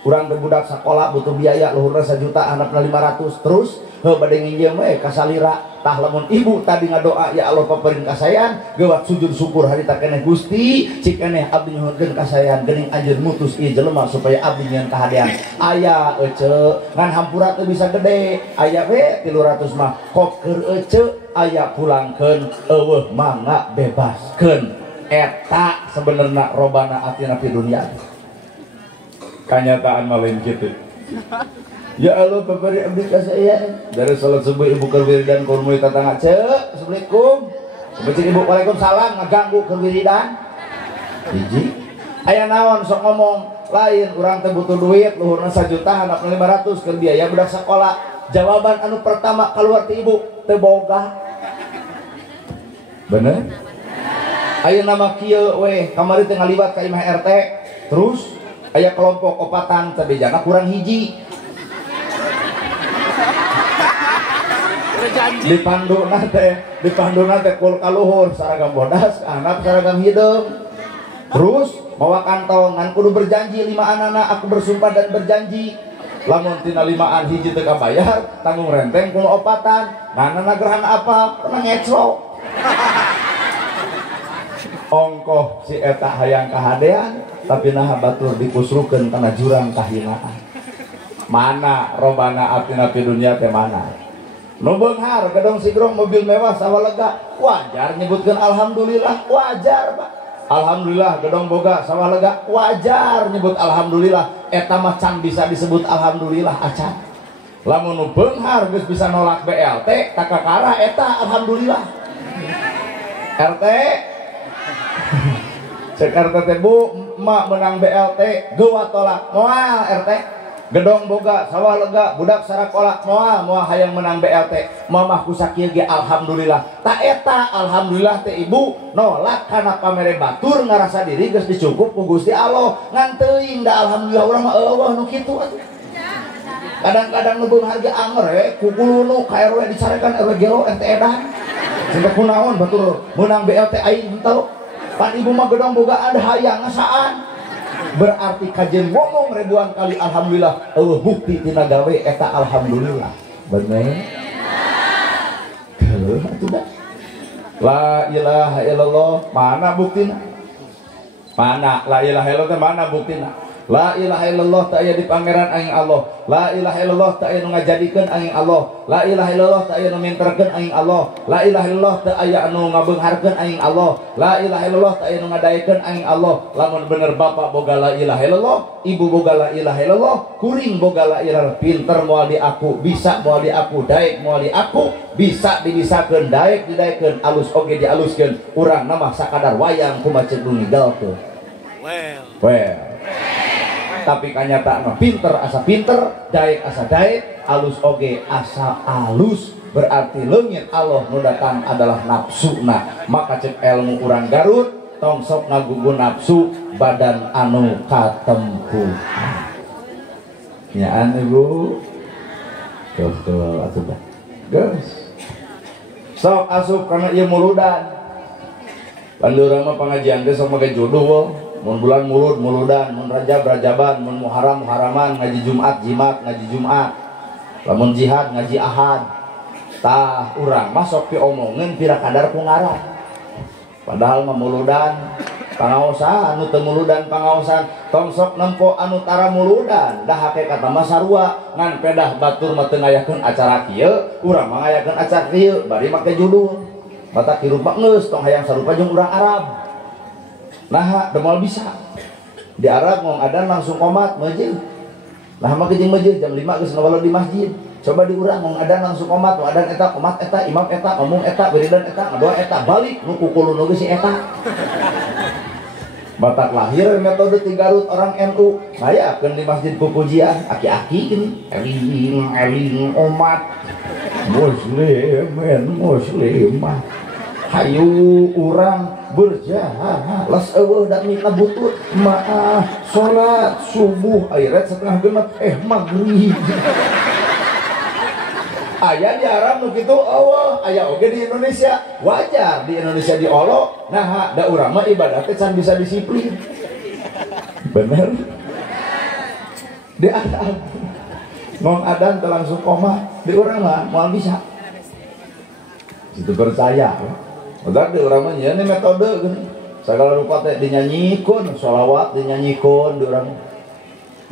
Urang teh budak sakola butuh biaya luhurna 1 juta anakna 500 terus heuh bade nginjem we ka salira. Tah lamun ibu tadi ngadoa ya Allah paparin kasayang geuwat sujud syukur harita keneh Gusti cik keneh abdi nyuhunkeun kasayang geuning anjeun mutus ieu jelema supaya abdi nyieun kahadean. Aya ece ngan hampura teu bisa gede aya we 300 mah kok keur ece aya pulangkeun eueuh mangga bebaskeun. Eta sebenarnya robana atina fi dunya. Kenyataan malain gitu. Ya Allah papari abdi kasayang dari salat subuh ibu keur wiridan keur mulai tatangga ceuk assalamualaikum beuceuk ibu waalaikumsalam ngaganggu keur wiridan hiji aya naon sok ngomong lain urang teh butuh duit luhurna 1 juta handapna 500 keur biaya budak sakola. Jawaban anu pertama keluar ti ibu teu boga. Bener? Aya nama kieu we kamari teh ngaliwat ka imah RT terus aya kelompok opatan sabejana kurang hiji. Dipanduna teh kul kaluhur saragam bodas anak saragam hideung. Terus mawa kantong ngan kudu berjanji 5 anana aku bersumpah dan berjanji lamun tina 5an hiji teu kabayar tanggung renteng kul opatan. Nana gerhana apa? Pernah ngecrok. Ongkoh si eta hayang kahadean tapi nah batur dikusrukeun kana jurang kahinaan. Mana robana atina fi dunya teh mana? Nu beunghar gedong sigrong mobil mewah sawalega wajar nyebutkeun alhamdulillah wajar Pak. Alhamdulillah gedong boga sawalega wajar nyebut alhamdulillah. Eta mah can bisa disebut alhamdulillah acan. Lamun nu beunghar geus bisa nolak BLT takakara eta alhamdulillah. RT cek RT teh bu emak menang BLT geuwat tolak moal RT gedong boga sawah lega budak sarakola moal hayang menang BLT mamah ku sakieu ge alhamdulillah tak eta alhamdulillah teh ibu nolak kana pamere batur ngarasa diri geus dicukup ku Gusti Allah ngan teuing da alhamdulillah urang mah eueuh nu kitu atuh kadang-kadang nu beung harga anger ku kulunu ka RW dicarekan RW gelo RT edan sampai kunaon batur menang BLT aing henteu pan ibu mah gedong boga ada hayang ngasaan berarti kajian ngomong ribuan kali alhamdulillah bukti tina gawe eta alhamdulillah bener kalau tidak la ilaha illallah mana buktina mana la ilaha illallah mana buktina la ilaha illallah tak aya di pangeran aing Allah la ilaha illallah tak aya nu ngajadikeun aing Allah la ilaha illallah tak aya nu minterkeun aing Allah la ilaha illallah tak aya anu ngabeungharkeun aing Allah la ilaha illallah tak aya nu ngadaekeun aing Allah lamun bener bapak boga la ilaha illallah ibu boga la ilaha illallah kuring boga la ilaha pinter moal di aku bisa moal di aku daek moal di aku bisa dibisakeun daek didaekeun alus oge dialuskeun urang nama sakadar wayang kumaha ceuk ninggalkeun well tapi kanyataanna pinter asa pinter daek asa daek alus oge asa alus berarti leungit Allah nu datang adalah nafsuna maka cek ilmu urang Garut tong sok ngagugu nafsu badan anu katempuhan nyaan ibu tuh atuh dah geus sok asup kana ieu muludan pandurang mah pengajian teh sok make jodoh mun bulan mulud muludan mun rajab rajaban mun muharam muharaman ngaji Jumat jimat ngaji Jumat lamun jihad ngaji ahad tah urang mah sok diomongkeun pira kadar ku ngaran padahal mah muludan pangaosan anu teu muludan pangaosan tong sok nempo anu tara muludan dah hakikat mah sarua ngan pedah batur mah teu ngayakeun acara kieu urang mah ngayakeun acara kieu bari make judul batak hirup geus tong hayang sarupa jeung urang Arab. Nah, demal bisa di Arab ngomong adan langsung komat masjid. Nah, mah jeung masjid jam 5 geus ngawala di masjid. Coba di urang ngomong adan langsung komat, adan eta komat eta imam eta ngomong eta wiridan eta ngadoa eta balik nu kukulun geus si eta. Batak lahir metode ti Garut orang NU. Ngayakeun di masjid pupujian aki-aki gini. Eling umat muslimah. Hayu urang berjahat las eueuh da minta butut maah salat subuh airet setengah genep maghrib aya di Arab nu kitu eueuh aya oge di Indonesia wajar di Indonesia diolok nah da urang mah ibadah teh can bisa disiplin bener di adan ngong adan teh langsung koma di urang mah moal bisa itu percaya udah di urang mah nya metode gini sagala rupa teh dinyanyikeun sholawat dinyanyikeun di urang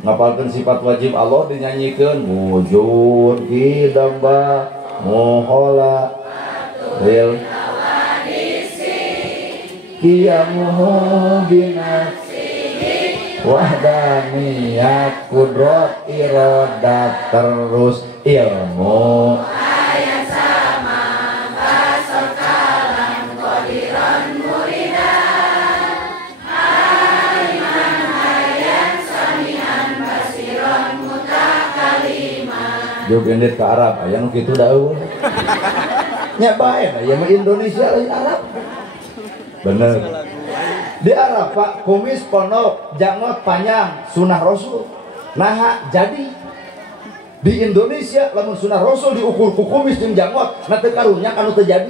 ngapalkeun sifat wajib Allah dinyanyikeun wujud hidamba muhola lil qiyamuhu binafsihi wahdaniyat kudrat iradat terus ilmu jauh bendit ke Arab, aya nu kitu da eueuh. Nya bae aya mah Indonesia lain Arab. Bener. Di Arab Pak, kumis pondok, janggot panjang, sunah Rasul. Nah, jadi di Indonesia lamun sunah Rasul diukur ku kumis jeung janggot, na teu karunya kanu teu jadi.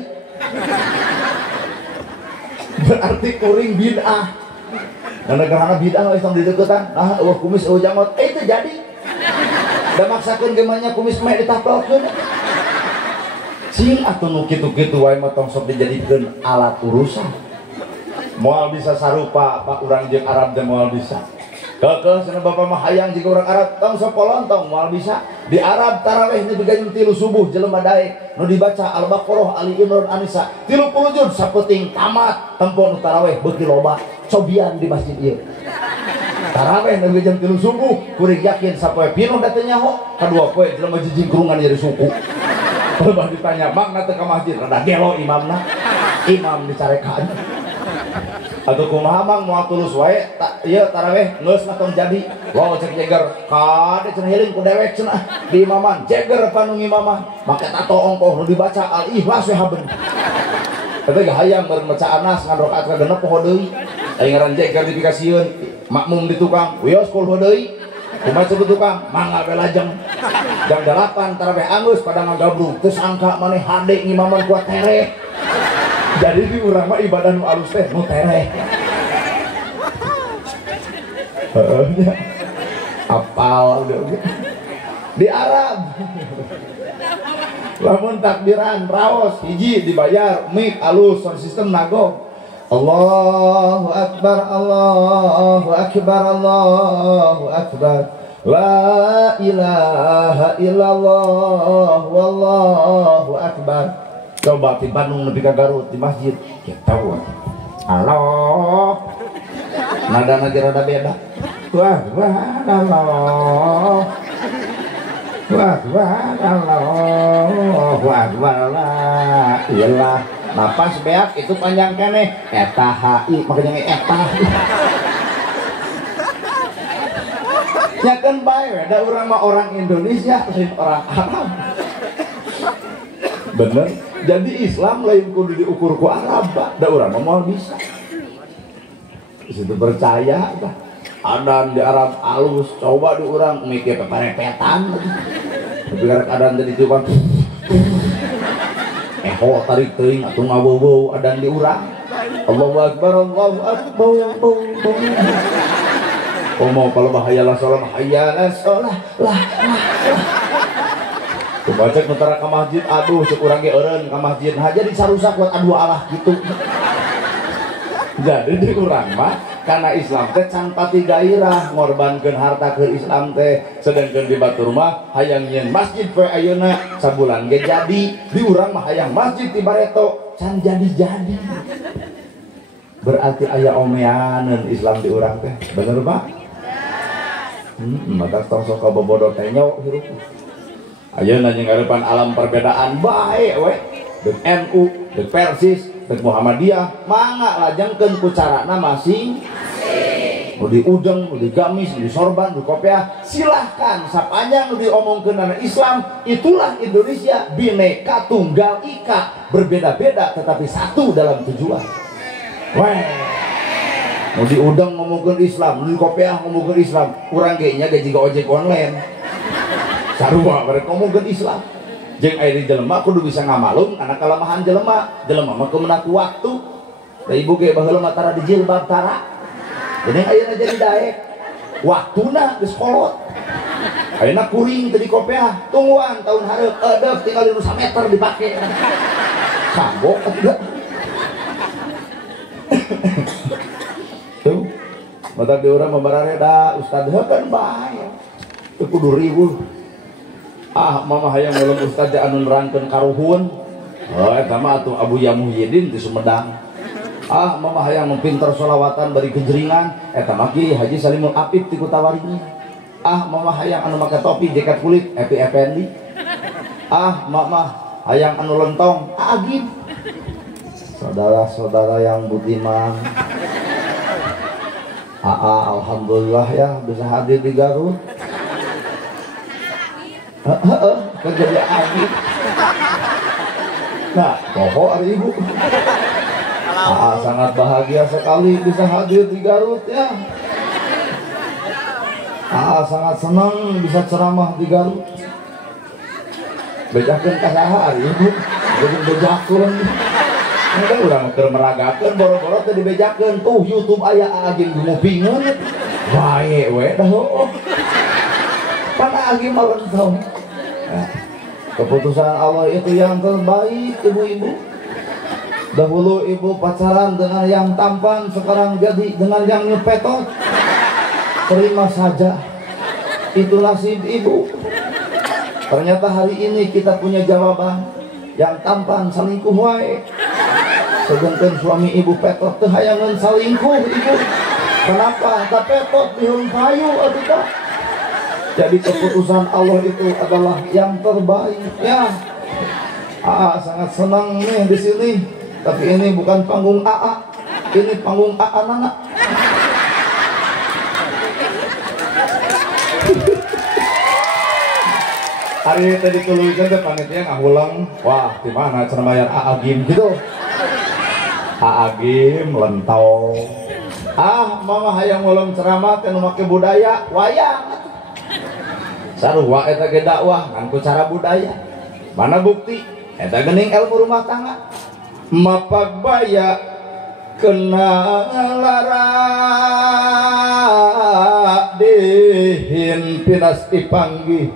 Berarti kuring bid'ah. Dan negara bid'ah Islam dideuketan, nah eueuh kumis eueuh janggot, teu jadi. Da maksakeun gemanya kumis mah ditapelkeun. Cing atuh nu kitu-kitu wae mah tong sok dijadikeun alat urusan. Moal bisa sarupa Pak urang jeung Arab teh moal bisa. Keukeuh cenah Bapak mah hayang jiga urang Arab tong sok polontong moal bisa. Di Arab tarawih nu jam 3 subuh jelema daek nu dibaca Al-Baqarah, Ali Imran, An-Nisa 30 juz sapeting tamat tempo nu tarawih beuki loba cobian di masjid ieu. Taraweh nepi jam 3 subuh kuring yakin sapoe pinuh da teu nyaho kadua poe jelema jijingkrungan jadi suku Coba ditanya, makna teu ka masjid rada gelo imamna. Imam dicarekan. Atuh kumaha mang moal tulus wae iya taraweh ngeus matong jadi. Wow cek Jagger kade cenah heling ku dewek cenah di imaman Jagger panu imaman make tato ongkoh nu dibaca Al-Ikhlas we haben. Eta ge hayang beureum maca Anas ngan rakaat kagenep poho deui. Aya ngaran Jagger dipikasieun makmum di tukang wios kul deui. Kumaha cenah tukang mangga belajeng. Jam 8 taraweh angus pada ngagabruk terus angka maneh hade ngimaman kuat tereh. Jadi di urang mah ibadah nu alus teh nu tereh. Apal di Arab. Lamun takbiran raos hiji dibayar mic alus sound system nagok. Allahu akbar Allahu akbar Allahu akbar. La ilaha illallah wallahu akbar. Coba di Bandung nepi ka Garut di masjid kita buat. Halo. Nada rada beda. Wah Allah. Wah Allah. Wah la ilah. Napas beak itu panjang keneh. Eta HI makanya eta. Ya kan bae ada orang mah orang Indonesia lain orang Arab. Bener. Jadi Islam lain kudu diukur ku Arab, Pak. Da urang mah moal bisa. Situ percaya tah. Adan di Arab alus, coba di urang mikir peparepetan lagi. Tapi karek adan tadi cuman tarik teuing atuh ngabau-bau adan di urang. Allahu akbar Allahu akbar yang bau. Mau kalau bahayalah sholat lah. Baca nutara ke masjid, aduh sekurang ge eureun ke masjid. Nah jadi sarusak buat adu Allah gitu. Jadi di urang mah karena Islam teh can pati gairah ngorbankeun harta ke Islam teh, sedangkan di batur mah hayang nyeun masjid poe ayeuna sabulan ge jadi. Di urang mah hayang masjid di Bareto can jadi. Berarti aya omeaneun Islam di urang teh. Bener, Pak? Maka tong sok bobodo teh nyawa hirup. Ayeuna jeung ngarepan alam perbedaan bae we. Deuk NU, deuk Persis, deuk Muhammadiyah, mangga lajengkeun ku carana masing. Nu di udeng, nu di gamis, nu di sorban, nu di kopiah, silahkan sapanjang nu diomongkeun na Islam, itulah Indonesia Bhinneka Tunggal Ika, berbeda-beda tetapi satu dalam tujuan. Weh. Mau di udang ngomongkeun Islam, nu di kopiah ngomongkeun Islam, urang ge nya gaji ojek online. Sarua bareng ngomongkeun Islam. Jeung aya di jelema kudu bisa ngamalung karena kalemahan jelema. Jelema mah kemenak waktu. Da ibu ge baheula mah tara di jilbab tara. Jadi ayeuna jadi daek. Waktuna geus kolot. Ayeuna kuring teu di kopiah, tungguan tahun hareup edeuk tinggal di 1 meter dipake. Sambok atuh. Tuh, mata di urang membarare da ustad heukeun bae. Teu kudu riweuh. Ah, mama hayang ngulung ustad anu nerangkeun karuhun. Oh, eta mah atuh Abu Yamuhyiddin di Sumedang. Ah, mama hayang mempinter sholawatan bari kejeringan. Eta mah Kiai Haji Salimul Apip ti Kutawaringin. Ah, mama hayang anu make topi jaket kulit Epi Effendi. Ah, mama hayang anu lentong Agib. Saudara-saudara yang budiman. Alhamdulillah ya bisa hadir di Garut. Kerja di Agib. Nah, poho hari ibu. Sangat bahagia sekali bisa hadir di Garut ya. Sangat senang bisa ceramah di Garut. Bejakeun ka saha ari ibu? Bejakeun. Ada urang keur meragakeun boro-boro teh dibejakeun tuh YouTube aya agim gumupingeun. Bae we dah heuh. Pana agim malentong. Keputusan Allah itu yang terbaik ibu-ibu. Dahulu ibu pacaran dengan yang tampan, sekarang jadi dengan yang nyepetot. Terima saja, itu nasib ibu. Ternyata hari ini kita punya jawaban. Yang tampan selingkuh wae. Sedangkan suami ibu petot teh hayangan selingkuh ibu. Kenapa? Tak petot dihun kayu atuh. Jadi keputusan Allah itu adalah yang terbaik ya. Sangat senang nih di sini. Tapi ini bukan panggung AA, ini panggung AA Nana. Hari tadi tuliskan teh panitia ngahulang, wah di mana cenah bayar Aagim gitu. Aagim lentau. Mama hayang ngulung ceramah teh nu make budaya wayang. Sarua eta ge dakwah ngan ku cara budaya. Mana bukti? Eta geuning ilmu rumah tangga. Mapag baya kena lara dihin pinas dipanggih.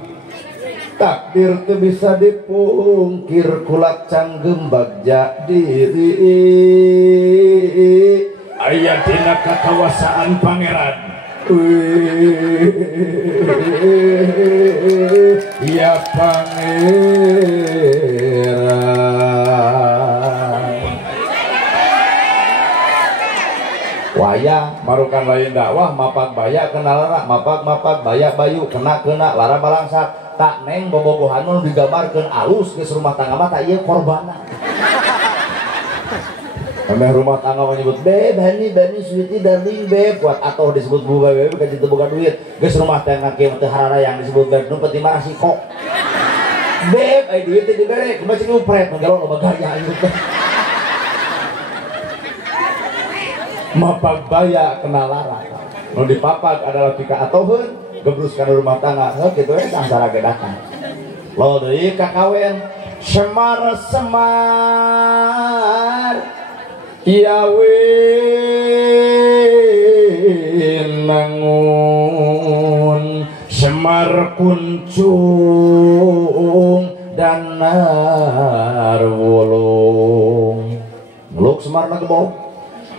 Takdir teu bisa dipungkir kulat canggem bagja diri. Aya dina katawasaan pangeran. Ya pangeran. Wayang marukan lain dakwah mapak baya kena lara, mapak baya bayu kena lara balangsat. Tak neng bobogohan nu digambarkeun alus geus rumah tangga mah tak ieu korbanna. Sampai rumah tangga menyebut beb, honey, sweetie, darling, beb, kuat atau disebut buka beb, kan itu bukan duit. Geus rumah tangga kieu teh harara yang disebut beb, nu peti mah siko. Beb, ai duit teh dibere, kumaha cing upret, ngalor loba gaya ieu teh. Mapag baya kena lara. Nu dipapag adalah pika atoheun. Gebruskan rumah tangga, gitu ya, sangsara gedakan. Lo deui kakawen semar Yawin nangun semar kuncung dan narwulung. Ngeluk semar na gebok.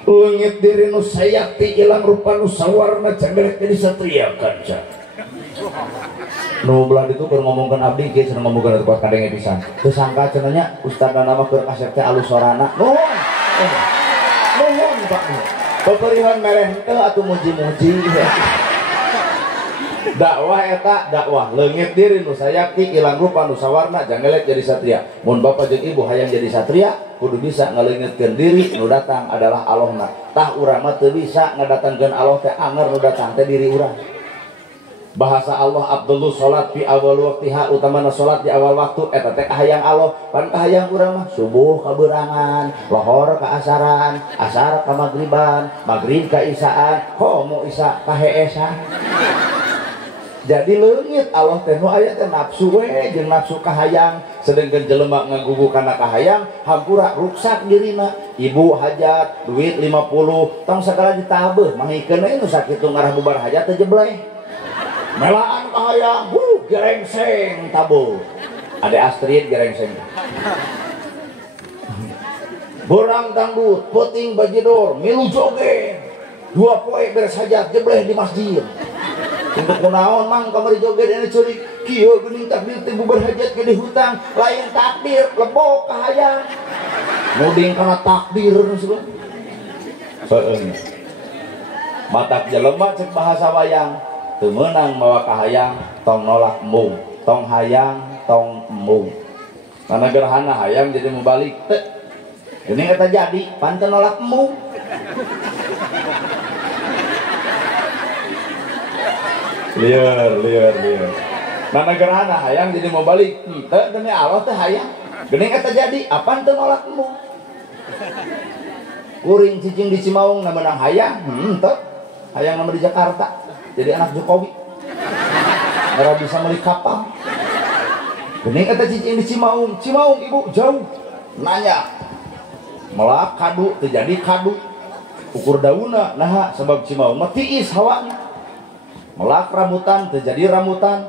Leungit diri nu sayakti ilang rupa nu sawarna cagerek jadi satria kaca. Nu belah itu keur ngomongkeun abdi ge cenah ngomongkeun atuh kadenge pisan. Teu sangka cenah nya ustadna nama keur kasep teh alus sorana. Nuhun. Nuhun Pak. Beperihan mereh teu atuh muji-muji. Dakwah eta dakwah leungit diri nu sayakti ilang rupa nu sawarna jangelek jadi satria. Mun bapak jeung ibu hayang jadi satria kudu bisa ngaleungitkeun diri nu datang adalah Allahna. Tah urang mah teu bisa ngadatangkeun Allah teh anger nu datang teh diri urang. Bahasa Allah Abdullah salat fi awal waqtiha utamana salat di awal waktu eta teh kahayang Allah. Pan kahayang urang mah subuh ka beurangan, lohor ka asaran, asar ka magriban, magrib ka isaan, komo isa ka heesan. Jadi leungit Allah teh nu aya teh nafsu we jeung nafsu kahayang, sedengkeun jelema ngagugu kana kahayang hampura ruksak dirina. Ibu hajat duit 50 tong sagala ditabeuh mangikeun we nu sakitu ngarah bubar hajat teh jebleh. Melaan kahayang gerengseng tabuh. Ade Astrid gerengseng. Borang dangdut, peuting bajidor, milu joget. 2 poe beres hajat jebleh di masjid. Untuk kunaon mang kamari joget anu ceurik kieu geuning takdir teh bubar hajat ke di hutang lain takdir lebok kahayang muding kana takdir nu heueuh matak jelema cek bahasa wayang teu meunang mawa kahayang tong nolak embung tong hayang tong embung kana gerhana hayang jadi membalik teu geuning eta jadi panteu nolak embung. Liar. Nana gerhana hayang jadi mau balik. Teu demi Allah teh hayang. Geuning eta jadi apaan teu nolak embung. Kuring cicing di Cimaung na menang hayang. Teu. Hayang nama di Jakarta. Jadi anak Jokowi. Ora bisa meuli kapal. Geuning eta cicing di Cimaung. Cimaung ibu jauh. Nanya. Melak kadu teu jadi kadu. Ukur dauna naha sebab Cimaung mah tiis hawana. Melak rambutan terjadi rambutan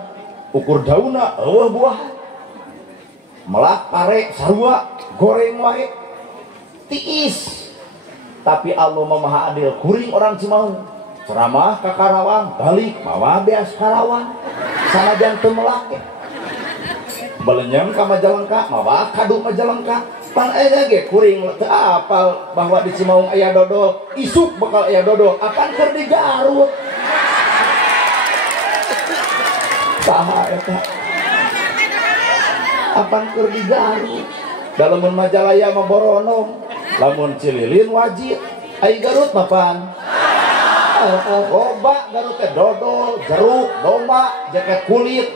ukur dauna eueuh buahan melak pare sarua goreng wae tiis tapi Allah Maha Adil kuring orang Cimaung ceramah ka Karawang balik mawa beas Karawang sanajan teu melak balenyem ka Majalengka mawa kadu Majalengka pan aya ge kuring teu apal bahwa di Cimaung aya dodol isuk bakal aya dodol apan keur di Garut. Saha eta apan keur di Garut dalamun Majalaya mah boronong lamun Cililin wajib ai Garut mah pan Loba Garut teh dodol, jeruk, domba, jaket kulit.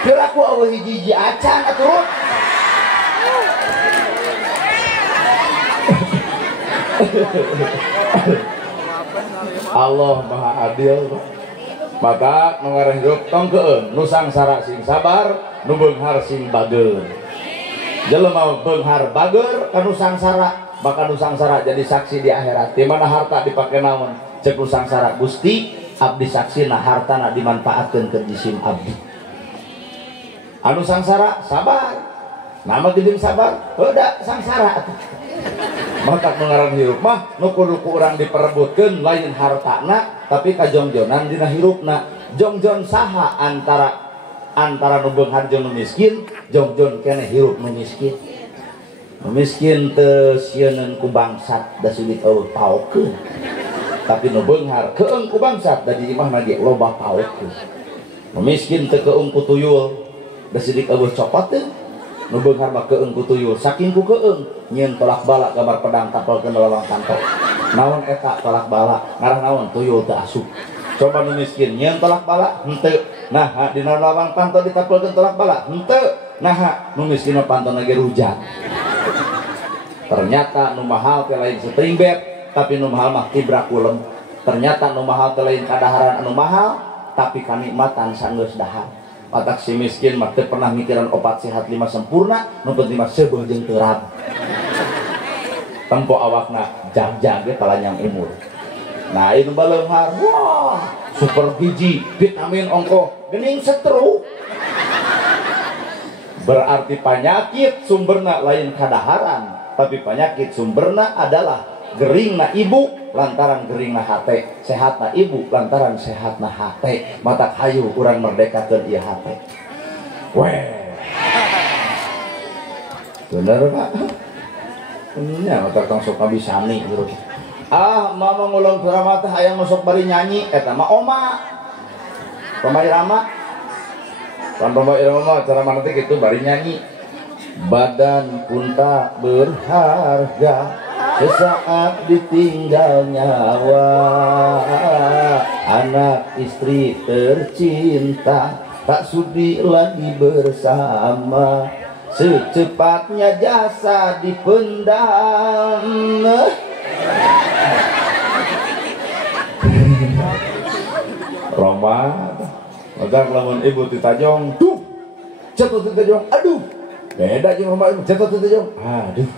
Kira aku eueuh hiji-hiji acan atuh. Allah Maha Adil. Maka nu ngareh hirup tong keun, nu sangsara sing sabar, nu beunghar sing bageur. Jelema beunghar bageur ka nu sangsara, maka nu sangsara jadi saksi di akhirat. Di mana harta dipake naon? Cek nu sangsara, Gusti, abdi saksina hartana dimanfaatkeun keur jisim abdi. Anu sangsara sabar. Nama geuning sabar, heuda sangsara. Maka mengarang hirup mah nu kudu ku urang diperebutkeun lain hartana tapi kajongjonan dina hirupna. Jongjon saha antara nu beunghar jeung nu miskin? Jongjon keneh hirup nu miskin. Nu miskin teu sieun ku bangsat da sulit eueuh paokeun. Tapi nu beunghar keung ku bangsat da di imah ge loba paokeun. Nu miskin teu keung ku tuyul da sidik eueuh copot teh. Nu beunghar mah keung ku tuyul saking ku keung nyieun tolak bala gambar pedang tapelkeun lawang kantor. Naon eta tolak bala? Ngaran naon? Tuyul teu asup. Coba nu miskin nyieun tolak bala henteu. Nah, dina lawang kantor ditapelkeun tolak bala henteu. Nah, nu miskin mah pantona ge rujak. Ternyata nu mahal teh lain string bed, tapi nu mahal mah tibrak ulem. Ternyata nu mahal teh lain kadaharan anu mahal, tapi kanikmatan saenggeus dahar. Matak si miskin mah teu pernah mikiran opat sehat 5 sempurna, nu penting mah seubeuh jeung teu rab. Tempo awakna jag-jag ge palanyang umur. Nah, ini baleunghar, wah, super gizi, vitamin ongko, geuning setru. Berarti penyakit sumberna lain kadaharan, tapi penyakit sumberna adalah geringna ibu lantaran geringna hate, sehatna ibu lantaran sehatna hate. Matak hayu urang merdekakeun ieu hate. Weh. Bener Pak. Nya matak tong sok kabisani gitu. Ah, mama ngulung ceramah teh hayang masuk bari nyanyi eta mah oma. Pamai Rama. Pan pamai Rama ceramah teh kitu bari nyanyi. Badan pun tak berharga sesaat ditinggal nyawa, anak istri tercinta tak sudi lagi bersama, secepatnya jasa dipendam. Roma, agar lawan ibu ditajong, tuh, jatuh ditajong, aduh, beda jeung Roma ibu jatuh ditajong, aduh.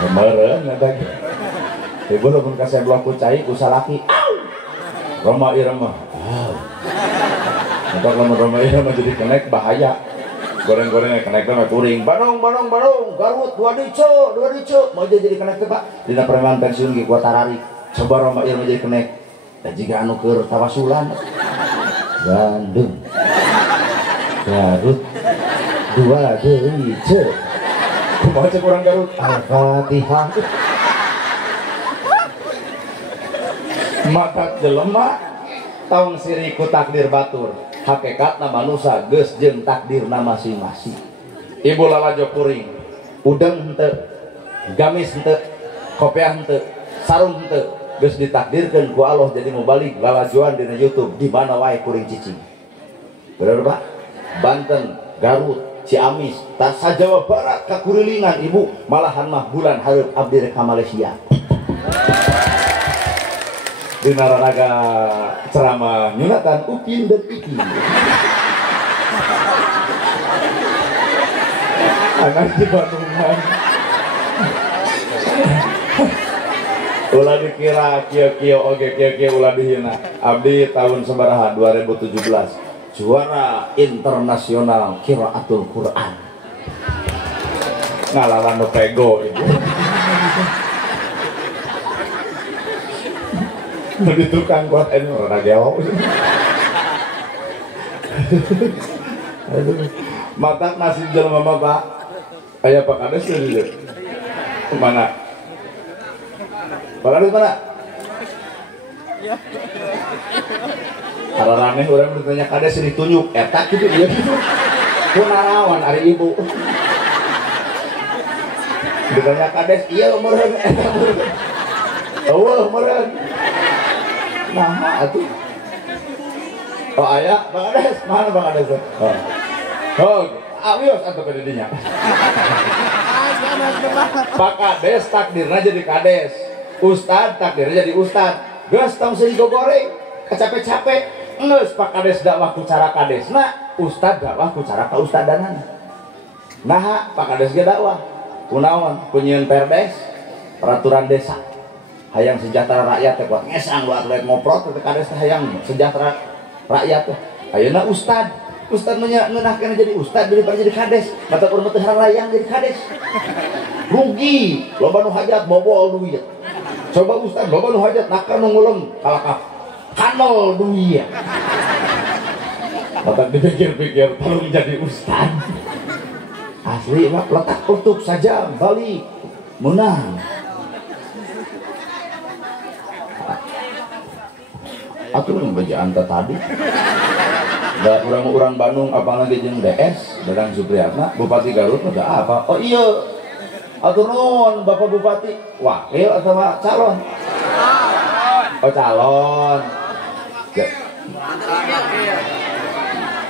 Kemarin ada ibu lamun kasih blok kucai ku salaki Roma Irama entah lamun Roma Irama jadi kenek bahaya goreng-gorengnya kenek mah kuring Bandung Garut dua dice mau jadi kenek teh Pak dina preman pensiun ge kuat tarari coba Roma Irama jadi kenek dan jika anu keur tawasulan Bandung Garut dua dice baca kurang Garut Al-Fatihah. Maka jelema taun siriku takdir batur hakikatna manusia geus jeung takdirna masing-masing. Ibu lalajo kuring udeng henteu gamis henteu kopiah henteu sarung henteu geus ditakdirkeun ku Allah jadi mubalik lalajoan dina YouTube di mana wae kuring cicing. Bener Pak? Banten, Garut, Ciamis, tak Jawa Barat kakurilingan ibu malahan mah bulan hareup abdi rek ka Malaysia. Di nararaga ceramah nyunatan Upin dan Ipin. Anak di Bandungan. Ulah dikira kieu-kieu oge kieu-kieu ulah dihina. Abdi tahun sabaraha 2017. Juara internasional qiraatul Quran. Ngalawan nu pego itu. Di tukang kuat ini rada gelo. Aduh. Matak nasib jelema Bapak. Aya Pak Kades di mana? Pak Kades mana? Ya. Kalau rameh orang bertanya Kades ditunjuk etak gitu iya gitu. Kunarawan ari ibu. Ditanya Kades iya umurna etak. Eueuh umurna. Nah atuh. Oh aya Bang Ades, mana Bang Ades? Oh, awios atuh ke didinya. Pak Kades takdirna jadi kades, Ustad takdirnya jadi ustad. Geus tong seuing goreng, capek-capek. Geus Pak Kades dakwah ku cara kadesna, ustad dakwah ku cara kaustadanan. Nah, Pak Kades ge dakwah. Kunaon? Punyeun perdes, peraturan desa. Hayang sejahtera rakyat teh kuat ngesang lu atlet ngoprot teh Kades teh hayang sejahtera rakyat teh. Ayeuna ustad ngeunahkeun jadi ustad daripada jadi kades. Mata urang teh harayang jadi kades. Rugi, loba nu hajat bobol duit. Coba ustad loba nu hajat nakar nu ngulem kalakap. Kanol duit. Mata dipikir-pikir belum jadi ustad. Asli mah letak tutup saja balik menang. Aku yang bacaan tadi. Da urang-urang Bandung apalagi jeung DS Dadang Supriyatna Bupati Garut ada apa? Oh iya. Atur nuhun Bapak Bupati, wakil atau calon? Oh calon.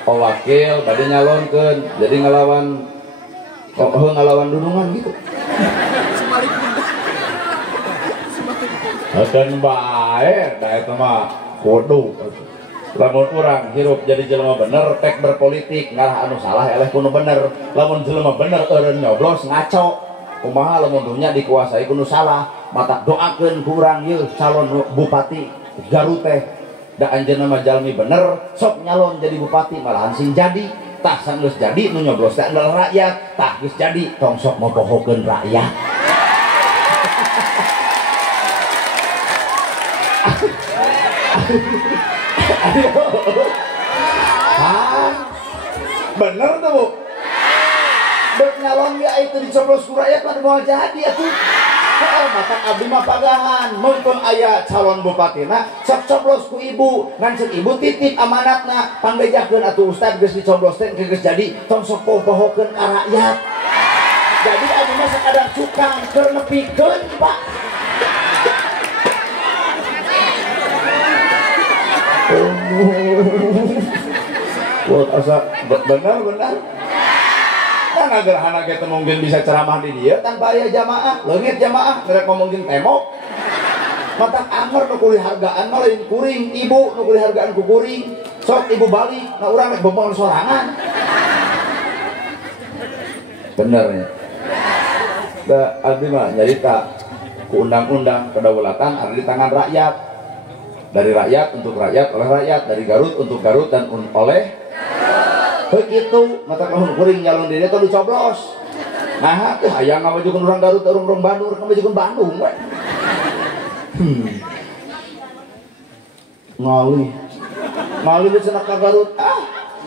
Oh wakil, tadi nyalonkeun jadi ngelawan ngelawan dunungan gitu. Akan bae da eta mah bodoh. Lamun urang hirup jadi jelema bener tek berpolitik ngalah anu salah eleh kudu bener. Lamun jelema bener eureun nyoblos ngaco. Kumaha lamun dunya dikuasai kudu salah. Mata doakeun ku urang ieu calon bupati Garut teh da anjeunna mah jalmi bener sok nyalon jadi bupati malahan sing jadi. Tah san geus jadi nu nyoblos teh adalah rakyat. Tah geus jadi tong sok mopohokeun rakyat. Bener tuh Bu. Bernyalon ya itu dicoblos ku rakyat kan mau jadi atuh. Mata abdi mah pagahan mumpung aya calon bupatina sok coblos ku ibu ngan ceuk ibu titip amanatna pangbejakeun atuh ustad geus dicoblos teh geus jadi tong sok pohokeun ka rakyat. Jadi abdi mah sakadar cukang keur nepikeun Pak. Buat asa benar. Kan agar kita mungkin bisa ceramah di dia tanpa aya jamaah, leungit jamaah mereka ngomongin temok. Mata anger nu kuliah hargaan mah lain kuring, ibu nu kuliah hargaan ku kuring. Sok ibu balik, nah urang rek bobong sorangan. Bener nya. Da abdi mah nyarita ku undang-undang kedaulatan ada di tangan rakyat. Dari rakyat untuk rakyat oleh rakyat, dari Garut untuk Garut dan oleh begitu. Mata kahun kuring nyalon diri itu dicoblos. Nah tuh hayang ngamajukeun urang Garut urang Bandung ngamajukeun Bandung we. Ngali di cenah ka Garut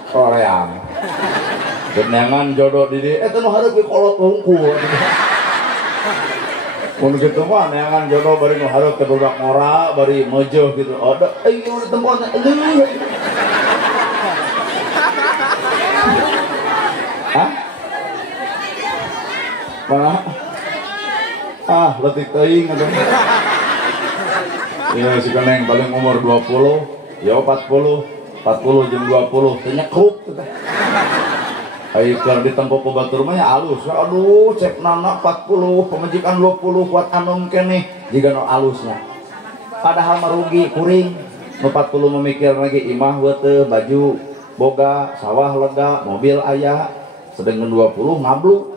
koreang. Genengan jodoh di dieu eta nu hareup kolot hungkul. Mun kitu mah neangan jodoh bari nu hareup teh budak ngora bari meujeuh gitu. Ada ieu tempon leuh. Hah? Mana? Letik teuing atuh. Ya si Keneng paling umur 20, ya 40 jeung 20 teh nyekruk teh. Ai keur ditempo ku batur mah ya alus. Aduh, cek nana 40, pemajikan 20 kuat anom keneh jiga no alusnya. Padahal merugi kuring. Nu 40 memikir lagi imah weuteung baju boga, sawah lega, mobil aya. Sedangkan 20 ngabluk.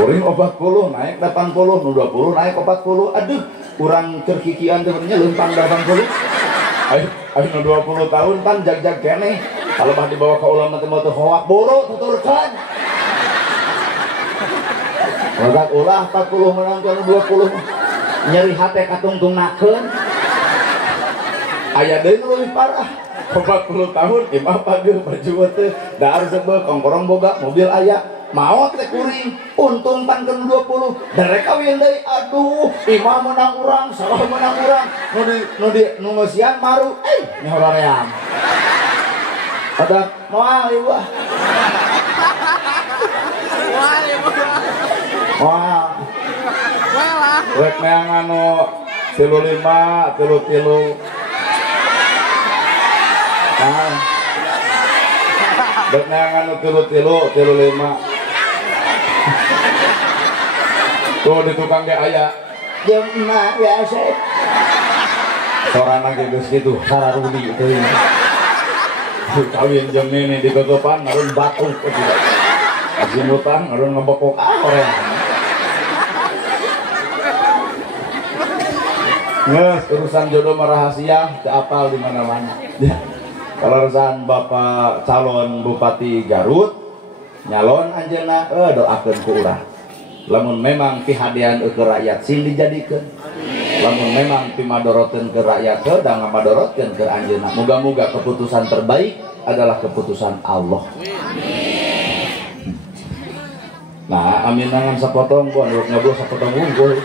Kuring 40 naik 80, nu 20 naik 40. Aduh, kurang kerkikian teh nya leumpang 80. Ayo nu 20 tahun pan jag-jag keneh. Kalau mah dibawa ke ulama teh motor hoak boro tuturkan. Matak ulah 40 menang ke 20 nyeri hate katungtungnakeun. Aya deui nu leuwih parah. 40 tahun imah pageuh baju teh da harus sebel kongkorong boga mobil aya maot teh kuring untung pan ke 20 derek kawin deui. Aduh imah menang urang sawah menang urang nu ngeusian maru nya hoream. Ada moal ibu. Moal. Rek neangan nu 35 tilu nah benangan tilu 5 tuh di tukang ge aya jeung na biasa sorana ge geus kitu sararudi teuing kawin jeung nini di tutupan ngarun batuk ajimutan ngarun ngebokok orang nges urusan jodoh rahasia teu apal di mana-mana kalau urusan Bapak calon Bupati Garut nyalon anjeunna doakeun ku urang lamun memang pihadian ke rakyat sing dijadikeun lamun memang pimadoroteun ke rakyat da ngamadorotkeun ke anjeunna muga-muga keputusan terbaik adalah keputusan Allah. Nah amin nangan sapotong ku anu ngabul sapotong unggul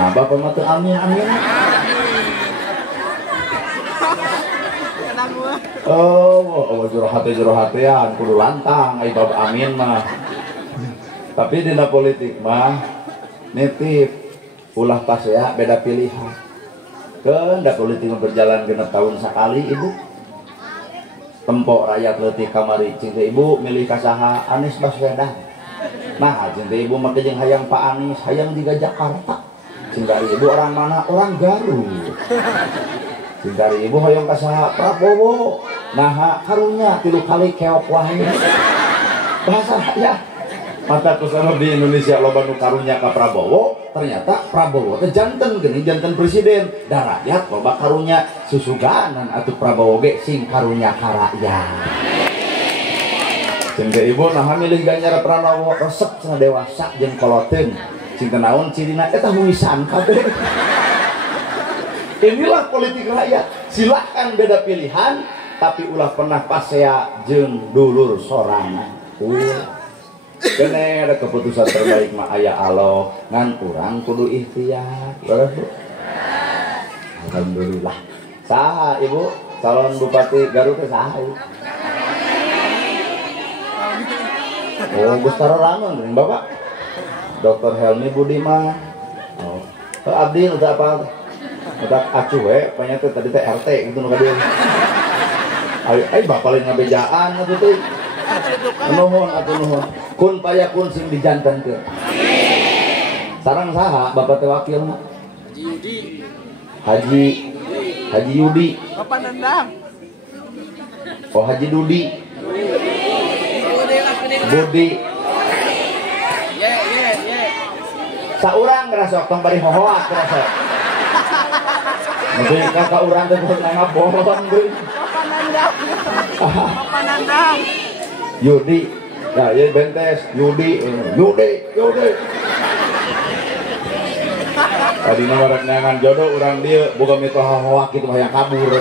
nah Bapak mah teu amin oh jero hati-hatean kudu lantang ai bab amin mah. Tapi dina politik mah nitip ulah pas ya beda pilihan. Keun da politik berjalan genep tahun sakali ibu. Tempo rakyat leutik kamari cing teh ibu milih ka saha Anies Baswedan. Nah cing teh ibu make jeung hayang Pak Anies, hayang juga Jakarta. Cing dari ibu orang mana? Orang Garut. Cing dari ibu hayang ka saha Prabowo. Nah karunya 3 kali keok wae. Bahasa ya mata kusana di Indonesia loba nu karunya ka Prabowo ternyata Prabowo teh janten geuning janten presiden da rakyat loba karunya susuganan atuh Prabowo ge sing karunya ka rakyat jeung teh ibu naha milih Ganjar Pranowo resep cenah dewasa jeung koloteun cing teh naon cirina eta huisan kabeh inilah politik rakyat silahkan beda pilihan tapi ulah pernah pasea jeung dulur sorangan kene ada keputusan terbaik mah aya Allah ngan urang kudu ikhtiar. Alhamdulillah. Saha ibu calon Bupati Garut teh saha ibu? Oh geus tarorangan geuning Bapak. Dr. Helmi Budiman. Oh. Abdi udah apa? Udah acuh we, panya teh tadi teh RT gitu nu ka dieu. Ai Bapak lain ngabejaan atuh teh. Nuhun atuh nuhun. Kun payakun sing dijantankeun. Sareng saha Bapak teh wakil mah? Haji Yudi. Bapak Nendang. Oh Haji Dudi. Budi. Ye. Saurang ngerasa tong bari hohoak ngerasa. Mesti kakak urang teh kudu ngabolon deui. Bapak Nendang. Yudi. Nah, ya bentes Yudi. Tadi nomor nangan jodoh urang dia boga mito hohoak kitu hayang kabur.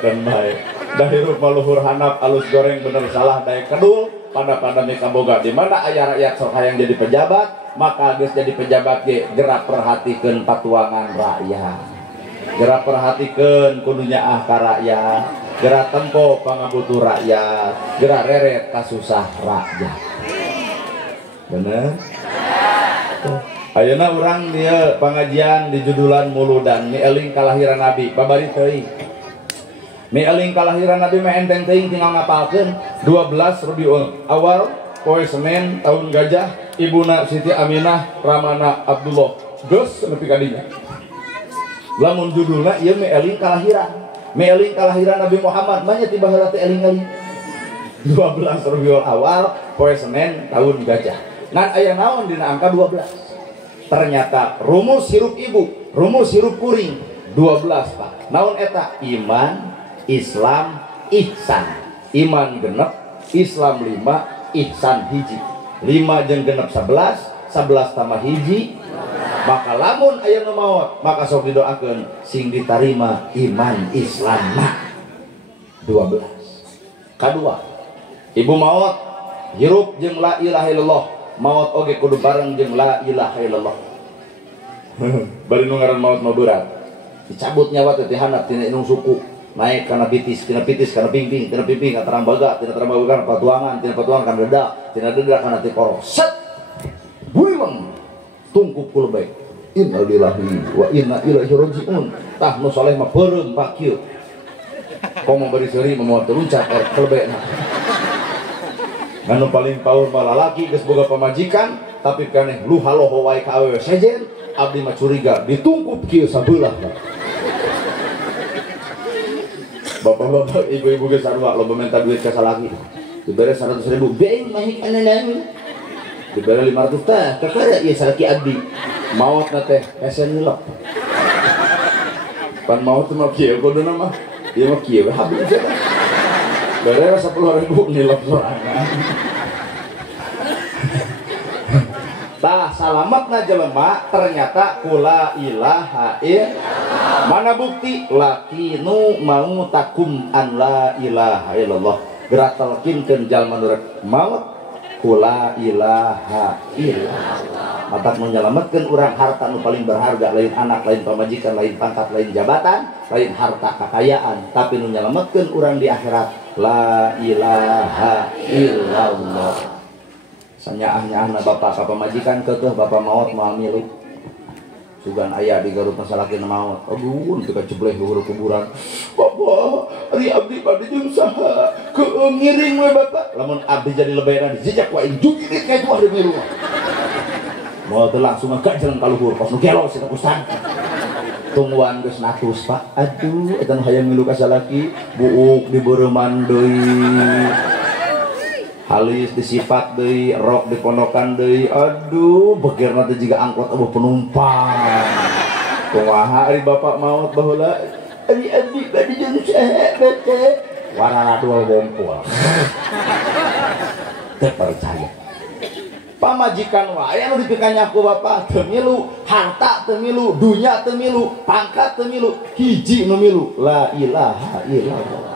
Kan baik. Dahirup maluhur hanap alus goreng bener salah daek kedul pada mika boga di mana aya rakyat sok hayang jadi pejabat maka geus jadi pejabat ge gerak perhatikeun patuangan rakyat gerak perhatikeun kudunya ka rakyat gerak tempo pangabutuh rakyat gerak reret kasusah rakyat bener ayeuna urang dia pengajian di judulan muludan nieling kalahiran nabi babari teuing mieling kalahiran Nabi mah enteng teuing tinggal ngapalkeun 12 Rabiul Awal poe Senin tahun gajah ibuna Siti Aminah Ramana Abdullah geus nepi ka dinya lamun judulna ieu mieling kalahiran Nabi Muhammad mah nya ti baheula teh eling-eling 12 Rabiul Awal poe Senin tahun gajah ngan aya naon dina angka 12 ternyata rumus hirup ibu rumus hirup kuring 12 Pak naon eta iman Islam ihsan iman genep Islam 5 ihsan hiji 5 jeung genep 11 tambah hiji maka lamun aya nu maot maka sok didoakeun sing ditarima iman Islam 12 kadua ibu maot hirup jeung la ilaha illallah maot oge kudu bareng jeung la ilaha illallah bari nu ngaran maot mah berat dicabut nyawa teh handap tina inung suku naik karena pitis karena pimping ka terang baga tina terang baga patuangan tina patuangan kana deda tina deda kana ti koro set buiweng tungkup ku lebay. Innalillahi wa inna ilaihi rajiun. Tah nu saleh mah beureum pak kieu. Komo bari seuri memoal teruncat kelebena. Anu paling paur mah lalaki geus boga pamajikan tapi kaneh lu haloho wae ka awewe sejen abdi mah curiga ditungkup kieu sabelah. Bapak-bapak, ibu-ibu geus sarua loba minta duit ka salaki. Dibere 100.000 being mahik aneuneun. Dibere 500 teh kakara ieu salaki abdi. Maot na teh esen heula. Pan maot mah kieu kodona mah. Ieu mah kieu habis eta. Bere 10.000 nilap sorangan. Tah salamatna jelema ternyata kula ilaha illallah. Mana bukti laki nu mau takum an la ilaha illallah. Geratelkeun jalma nu rek maut kula ilaha illallah. Matak nu nyalametkeun urang harta nu paling berharga, lain anak, lain pamajikan, lain pangkat, lain jabatan, lain harta kekayaan, tapi nu nyalametkeun urang di akhirat la ilaha illallah. Sanyaah-nyaahna bapak ka pamajikan keukeuh bapak maot moal milu. Sugan aya di Garut masalakeun maot. Aduh teu kacebleh luhur kuburan. Bapak, ari abdi bade jeung saha? Keueung ngiring we bapak. Lamun abdi jadi lebayan dijejak wae jugit ka tuah di milu. Moal teu langsung ngajeng ka luhur kos nu gelo sia kusan. Tungguan geus natus pak. Aduh eta nu hayang milu ka salaki buuk dibeureman deui. Halis disifat deui, rok diponokan deui. Aduh, begerna teh jiga angkot eueuh penumpang. Kumaha ari bapak maot baheula? Ari abdi bade jeung saha bete? Warana dua bongkol. Teu percaya. Pamajikan wae anu dipikanya ku bapak teu milu, harta teu milu, dunya teu milu, pangkat teu milu, hiji nu milu la ilaha illallah.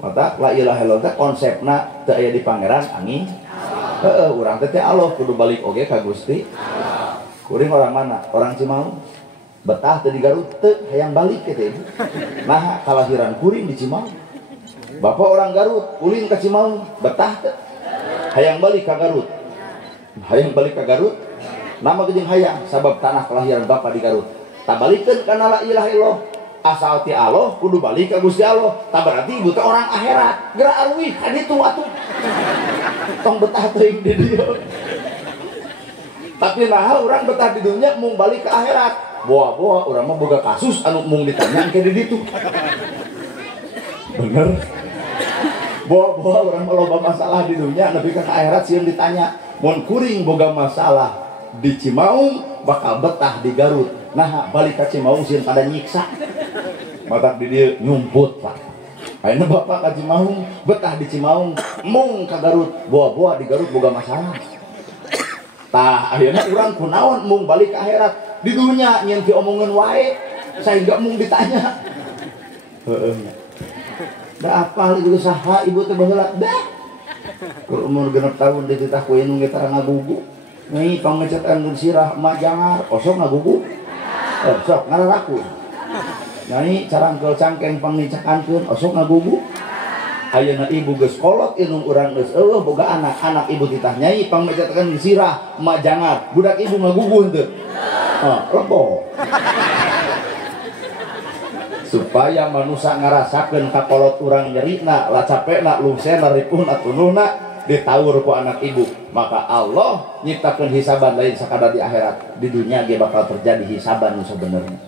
Mata la ilaha illallah konsepna teu aya di pangeran angin. Heeh, urang teh Allah kudu balik oge ka Gusti Allah. Kuring orang mana? Orang Cimaung. Betah teh di Garut teu hayang balik kitu. Nah, kalahiran kuring di Cimaung. Bapak orang Garut, ulin ka Cimaung, betah teu hayang balik ka Garut. Hayang balik ka Garut. Nama jeung hayang sabab tanah kelahiran bapak di Garut. Tak balikeun kana la ilaha illallah. Asal ti Allah kudu balik ka Gusti Allah. Tak berarti ibu teh orang akhirat. Geura arwih ka ditu atuh. Tong betah teuing di dieu. Tapi naha urang betah di dunya mung balik ke akhirat. Boa-boa urang mah boga kasus anu mung ditanya ke di ditu. Bener. Boa-boa urang mah loba masalah di dunya nepi ka akhirat sieun ditanya. Mun kuring boga masalah di Cimaung bakal betah di Garut. Nah balik ka Cimaung sieun pada nyiksa. Matak di dieu nyumput pak. Ayeuna bapak ka Cimaung betah di Cimaung mung ka Garut. Boa-boa di Garut boga masalah. Tah ayeuna urang kunaon mung balik ke akhirat. Di dunya nyen ki omongeun wae saengga mung ditanya. Heeh. Da apal ibu saha ibu teh baheula dah. Keur umur 6 tahun dititah ku inu ge tara ngagugu. Nyai pangecetan sirah emak jangar osok ngagugu. Sok ngararaku. Nyai carangkeul cangkeng pangnicakankeun osok ngagugu. Ayeuna ibu geus kolot inung urang geus eueuh boga anak, anak ibu titah nyai pangmecetkeun sirah emak jangar, budak ibu ngagugu henteu. Lebo. Supaya manusia ngarasakeun kakolot urang nyerina, lah capekna, lungsena, ripuhna, atunuhna ditaur ku anak ibu. Maka Allah nyiptakeun hisaban lain sakadar di akhirat. Di dunia ge bakal terjadi hisaban nu sabenerna.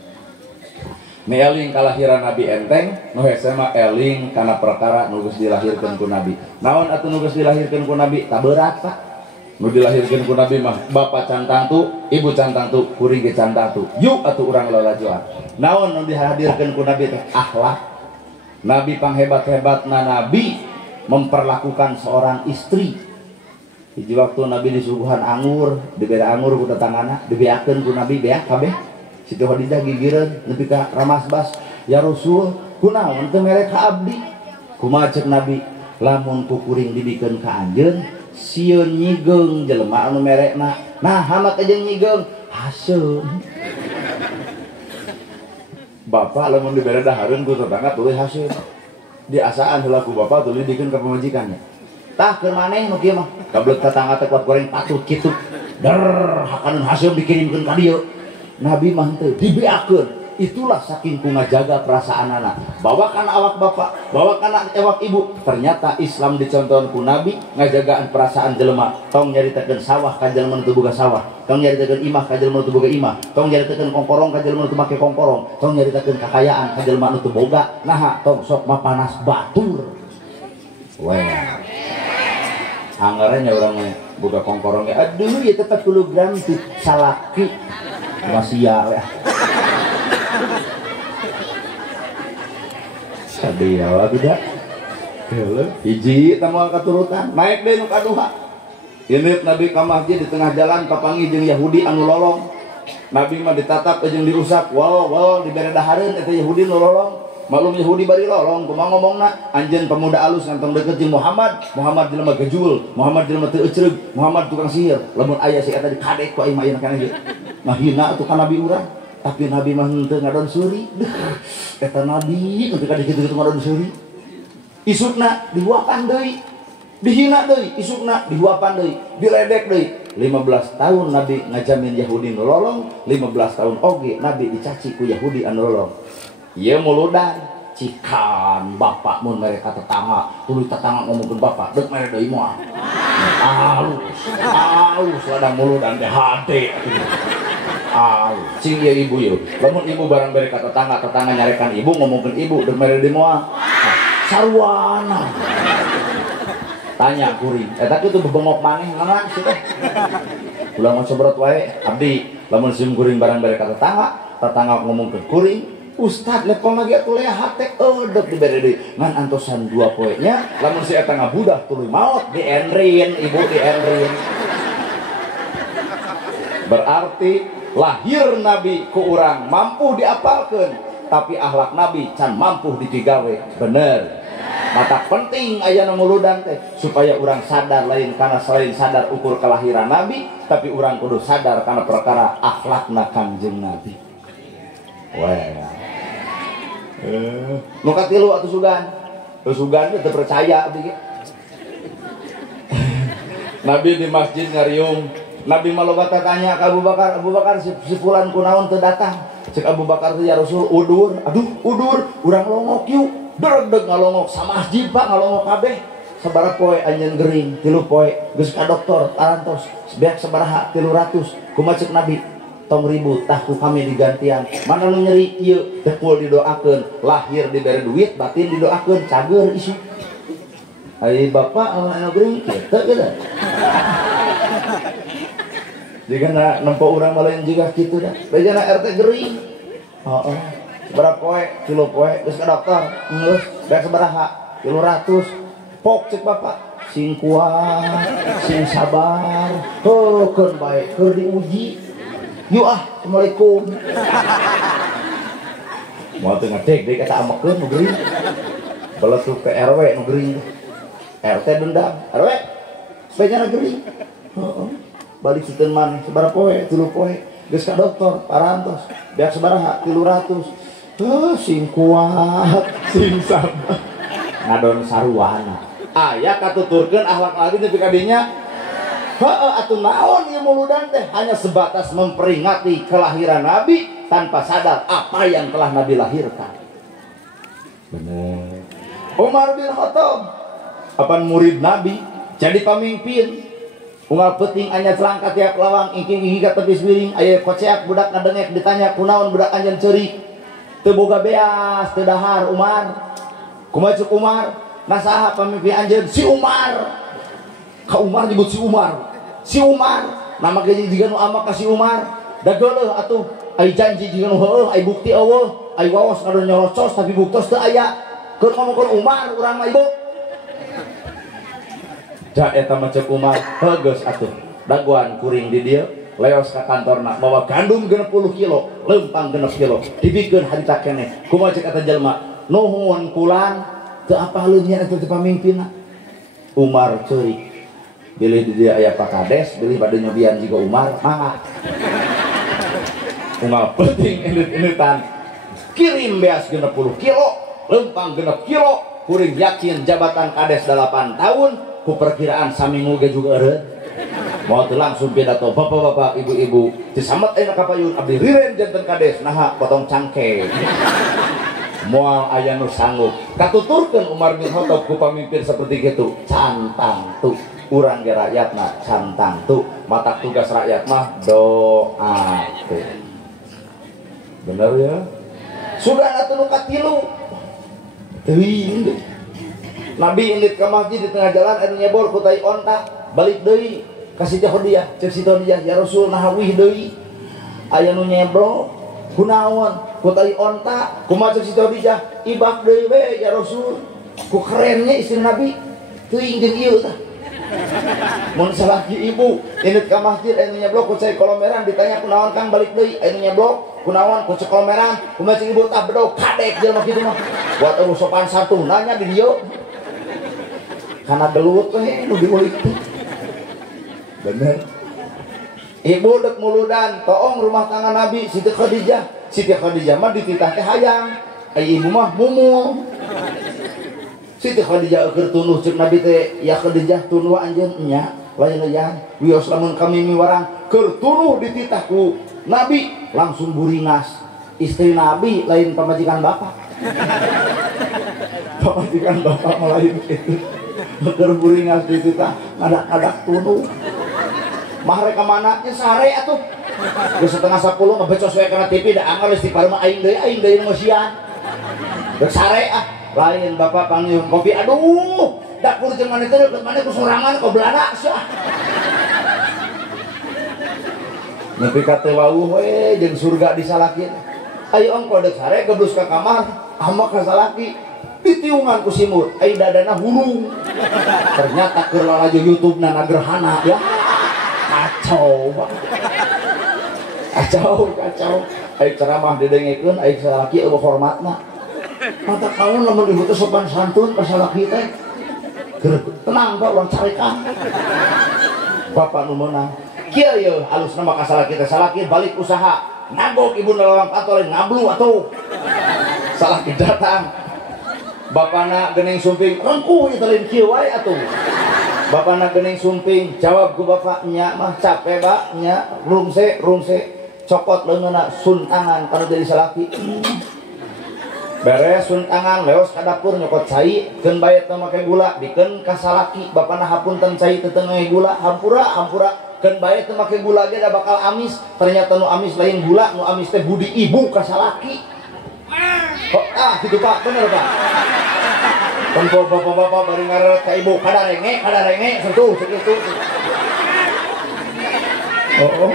Nu eling kalahiran Nabi enteng, nu hese mah eling kana perkara nu geus dilahirkeun ku Nabi. Naon atuh nu geus dilahirkeun ku Nabi? Tah berat, Pak. Nu dilahirkeun ku Nabi mah bapa can tangtu, ibu can tangtu, kuring ge can tangtu. Yuk atuh urang lalajoan. Naon nu dihadirkeun ku Nabi teh? Akhlak. Nabi panghebat-hebatna Nabi memperlakukan seorang istri. Hiji waktu Nabi disuguhan anggur, dibere anggur ku tetanggana, dibeakeun ku Nabi beak kabeh. Siti Khadijah gigireun nepi ka Ramasbas, "Ya Rasul, kunaon teu mere ka abdi?" Kumaha ceuk Nabi, "Lamun ku kuring dibikeun ka anjeun, sieun nyigeung jelema anu merekna." Nah, hama teh jeung nyigeung, haseun. Bapak lamun dibere dahareun ku tetangga tuluy haseun. Diasaan heula ku bapak tuluy dikeun ka pamajikannya. Tah keur maneh nu kieu mah, gablek tetangga teh kuat goreng patut kitu. hakan hasil dikirimkan ka dieu. Nabi mah teu dibeakeun. Itulah saking ku ngajaga perasaan anak. Bawa kana awak bapak, bawa kana awak ibu. Ternyata Islam dicontohkan ku Nabi ngajagaan perasaan jelema. Tong nyaritakeun sawah ka jelema nu teu boga sawah. Tong nyaritakeun imah ka jelema nu teu boga imah. Tong nyaritakeun kongkorong ka jelema nu teu make kongkorong. Tong nyaritakeun kekayaan ka jelema nu teu boga. Naha tong sok mapanas batur. Weh. Anggarannya orangnya boga kongkorong ge. Aduh ya tetep 10 gram ti salaki. Masih ya. Sadia lagi dah. Hiji tamu angkat turutan naik deh nu kaduha. Ini Nabi ka masjid di tengah jalan kapangi jeung Yahudi anu lolong. Nabi mah ditatap jeung dirusak. Wal dibere dahareun eta Yahudi nu lolong. Malum Yahudi bari lolong kumaha ngomongna anjeun pemuda alus ngantong deket jeung Muhammad. Muhammad jelema gejul, Muhammad jelema teu eucreug, Muhammad tukang sihir. Lamun aya si eta dikadek ku aing mah kana ieu. Nah hina atuh ka Nabi urang. Tapi Nabi mah henteu ngadon suri. Eta Nabi ketika dikitu-kitu ngadon suri. Isukna dihuapan deui. Dihina deui, isukna dihuapan deui, diledek deui. 15 tahun Nabi ngajamin Yahudi nu lolong, 15 tahun oge Nabi dicaci ku Yahudi anu lolong. Ieu muludan cikan bapak mun mereka tetangga, tuluy tetangga ngomongkeun bapak, deuk mere deui moal. Alus ladang muludan teh hade. Cing ya ibu yuk. Lamun ibu barang beri kata tetangga nyarekan ibu ngomongin ibu dan mere di moal. Sarwana. Tanya kuring. Tapi itu bebengok maneh naon sih teh. Ulah mah sobrot wae abdi. Lamun sim kuring barang beri kata tetangga ngomongkeun kuring. Ustad lepol lagi atuh lea hate eudeup dibere deui. Ngan antosan 2 poe nya. Lamun si eta ngabudah tuluy maot dienrin ibu dienrin. Berarti lahir Nabi ku urang mampu diapalkeun, tapi akhlak Nabi can mampu dipigawe. Bener. Mata penting aya nu muludan teh supaya urang sadar lain karena selain sadar ukur kelahiran Nabi, tapi urang kudu sadar karena perkara akhlakna Kangjeng Nabi. Weh. Nu katilu atuh sugan. Sugan teh percaya abdi ge. Nabi di masjid ngariung. Nabi maloba tanya ke Abu Bakar si fulan kunaon teu datang. Cek Abu Bakar teh ya Rasul udur. Aduh udur urang longok yuk. Deg ngalongok sa masjid Pak ngalongok kabeh. Sabaraha poe anjeun gering 3 poe geus ka dokter tarantos. Beak sabaraha 300. Kumaha cek Nabi? Tong ribut tah ku kami digantian. Mana nu nyeri ieu teh kul didoakeun. Lahir dibere duit batin didoakeun cager isu. Ai bapak anu gering kitu geus. Jika nempo urang malain juga gitu dah. Bejana RT gering. Heeh. Berapa poe? Kilo poe geus ka dokter. Geus beak sabaraha? 300. Pok cek bapak. Sing kuat, sing sabar. Keun bae keur diuji. Yuk assalamualaikum. Mau teu ngadeg deui eta amekeun nu gering. Beletuk ke RW nu gering. RT dendam. RW. Bejana gering. Heeh. Balik sikeun maneh sabaraha poe 3 poe geus ka dokter parantos beak sabaraha 300. Sing kuat sing sabar ngadon sarwana aya katuturkeun akhlak Nabi nepi ka dinya. Heuh atuh naon ieu muludan teh hanya sebatas memperingati kelahiran Nabi tanpa sadar apa yang telah Nabi lahirkan. Bener. Umar bin Khattab apan murid Nabi jadi pamimpin. Unggal peuting anya celangka tiap lawang ingking-ingking ka tepi wiring aya koceak budak ngadengek ditanya kunaon budak anjeun ceurik teu boga beas teu dahar Umar. Kumaha cuk Umar? Nasaha pamimpin anjeun? Si Umar. Ka Umar disebut si Umar. Si Umar nama ge jiga nu ama ka si Umar. Da geuleuh atuh ai janji jiga nu heueuh ai bukti eueuh ai waos ngadon nyolocos tapi buktos teu aya. Keur ngomongkeun Umar urang mah ibu. Da eta mah cek Umar geus atuh daguan kuring di dieu leos ka kantorna bawa gandum 60 kilo leumpang 6 kilo dibikeun harita keneh. Kumaha cek eta jelema? Nuhun kulan teu apaleun nya eta teh pamimpinna. Umar ceurik bilih di dia aya Pak Kades bilih bade nyobian jiga Umar mangga. Unggal penting elit-elitan kirim beas 60 kilo leumpang 6 kilo kuring yakin jabatan Kades 8 tahun ku perkiraan saminggu ge juga eureun. mau langsung pidato bapak-bapak ibu-ibu disamet enak kapayun abdi riren janten kades naha potong cangkeng moal aya nu sanggup katuturkeun Umar bin Khattab ku pamimpin seperti itu cantang tuh urang ge rakyatna cantang tuh mata tugas rakyat mah doa tuh bener ya sudah atuh nu katilu teuing Nabi indit ka masjid di tengah jalan anu nyebor ku tai onta balik deui kasih hadiah cek si hadiah ya Rasul nahawih deui aya nu nyebro kunaon ku tai onta kumaha cek si hadiah ibak deui we ya Rasul ku kerennya istri Nabi teuing jeung ieu tah mun salaki ibu indit ka masjid anu nyeblok ku cai kolomeran ditanya kunaon Kang balik deui anu nyeblok kunaon ku cek kolomeran kumaha cek ibu tah bedog kadek jelema kitu mah buat eueuh sopan santun nanya di dieu kana gelut we nu diulik teh bener ibu dek muludan toong rumah tangga Nabi Siti Khadijah mah dititah teh hayang ibu mah mumul Siti Khadijah keur tunuh cek Nabi teh ya Khadijah tunuh anjeun nya lain layan wios lamun kami miwarang keur tunuh dititah ku Nabi langsung buringas istri Nabi lain pamajikan bapak pamajikan bapak lain itu keur buringas dititah ngadak-ngadak tunuh mah reka mana nya sare atuh geus setengah 10 ngebecos we kana TV da anggar geus di parema aing deui nu sian geus sare ah lain bapak panggil kopi aduh dapur jeung maneh teh deukeut maneh ku sorangan ka belana sia nepi ka teu wauh we jeung surga disalakin ayo ongko deuk sare geblus ka kamar ama ka salaki ditiungan ku simut ai dadana hulung ternyata keur lalajo YouTube-na nagerhana ya kacau ayo ceramah didengekeun ayo salaki eueuh hormatna mata kamu lamun ibu teh sopan santun ka salaki teh tenang Pak urang carekan bapak nu meunang kieu ye halusna mah ka salaki teh salaki balik usaha nagok ibu nalawang patol ngablu atuh salaki datang bapana geuning sumping rengkuh ieu teh kieu wae atuh bapana geuning sumping jawab ku bapaknya mah capek baknya rungse cokot leungeunna suntangan kana jadi salaki beres suntangan leos ka dapur nyokot cai keun bae teu make gula dikeun ka salaki bapana hapunten cai teu teu gula hampura keun bae teu make gula ge da bakal amis ternyata nu amis lain gula nu amis teh budi ibu ka salaki oh gitu Pak bener Pak tempo bapak-bapak bari ngaret ka ibu kada renge sentuh segitu oh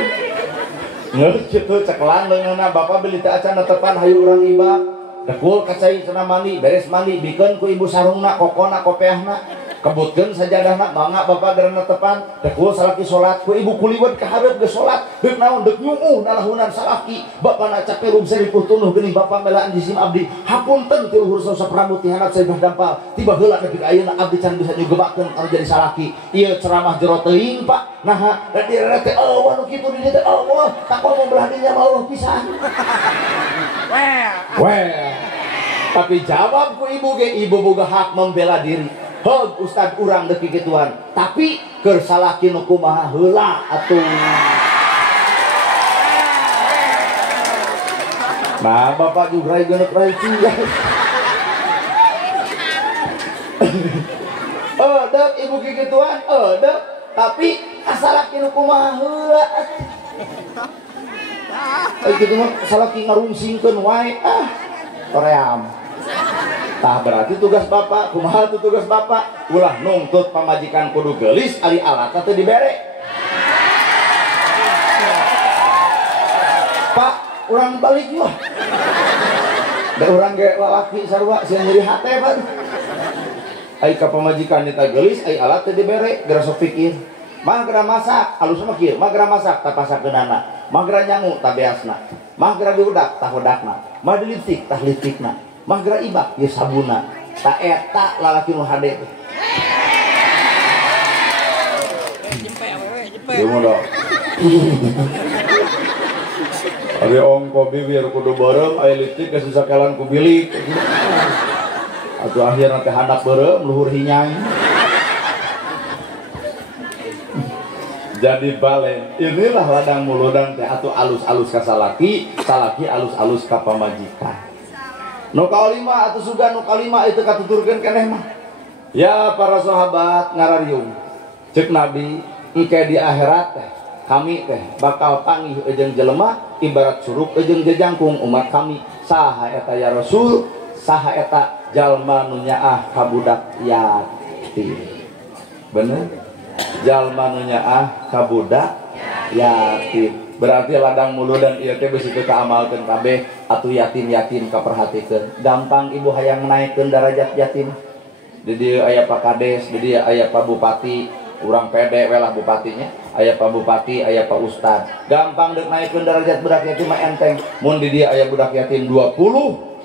ngeus kitu cekelan leungeunna bapak beli teh acan netepan hayu urang ibak dekul kacai cenah mandi beres mandi bikeun ku ibu sarungna kokona kopeahna kebutkeun sajadahna mangga bapak geura netepan dekul salaki salat ku ibu kuliwet ka hareup geus salat deuk naon deuk nyumuh nalahunan salaki bapana capek rumse ripuh tunuh geuning bapak melaan jisim abdi hapunten ti luhur sausap rambut ti handap saibah dampal tiba heula nepi ka ayeuna abdi can bisa nyugebakeun kana jadi salaki ieu ceramah jero teuing Pak naha da direre teh eueuh nu kitu di dieu teh eueuh takon mah belah dinya mah pisan weh tapi jawab ku ibu ge ibu boga hak membela diri heuh ustad urang deuki kituan tapi keur salaki nu kumaha heula atuh nah bapak juga geuneup rai ciga deuk ibu kikituan deuk tapi asalaki nu kumaha heula kitu mah salaki ngarungsingkeun wae toream tah berarti tugas bapak kumaha tuh tugas bapak ulah nuntut pamajikan kudu geulis ari alat teh dibere Pak urang balik mah da urang ge lalaki sarua sieun nyeri hate Pak ai ka pamajikan nita geulis ai alat teh dibere geura sok pikir mah geura masak alus mah kieu mah geura masak tah pasakeunana mah geura nyangu tah beasna mah geura diudak tah udakna mah dilipstik tah lipstikna mah geura ibak ieu sabuna tah eta lalaki nu hade teh jepe dong ada ongko bibir kudu bareng aya lipstik geus sakelan ku bilik atuh akhirna teh handap beureum luhur hinyang jadi balen. Inilah ladang muludan teh atuh alus-alus ka salaki, salaki alus-alus ka pamajikan. Nu kalima atuh sugan nu kalima itu katuturkeun keneh mah. Ya para sahabat ngarariung. Cek Nabi, engke di akhirat teh kami teh bakal panggih jeung jelema ibarat suruk jeung jejangkung umat kami. Saha eta ya Rasul? Saha eta jalma nu nyaah ka budak yatim. Bener? Jalma nu nyaah ka budak yatim. Berarti ladang muludan ieu teh geus kaamalkeun kabeh atuh yatim-yatim kaperhatikeun. Gampang ibu hayang naikkeun derajat yatim. Di dieu aya Pak Kades, di dieu aya Pak Bupati, urang pede we lah bupatinya. Aya Pak Bupati, aya Pak Ustad. Gampang deuk naikkeun derajat budak yatim mah enteng. Mun di dieu aya budak yatim 20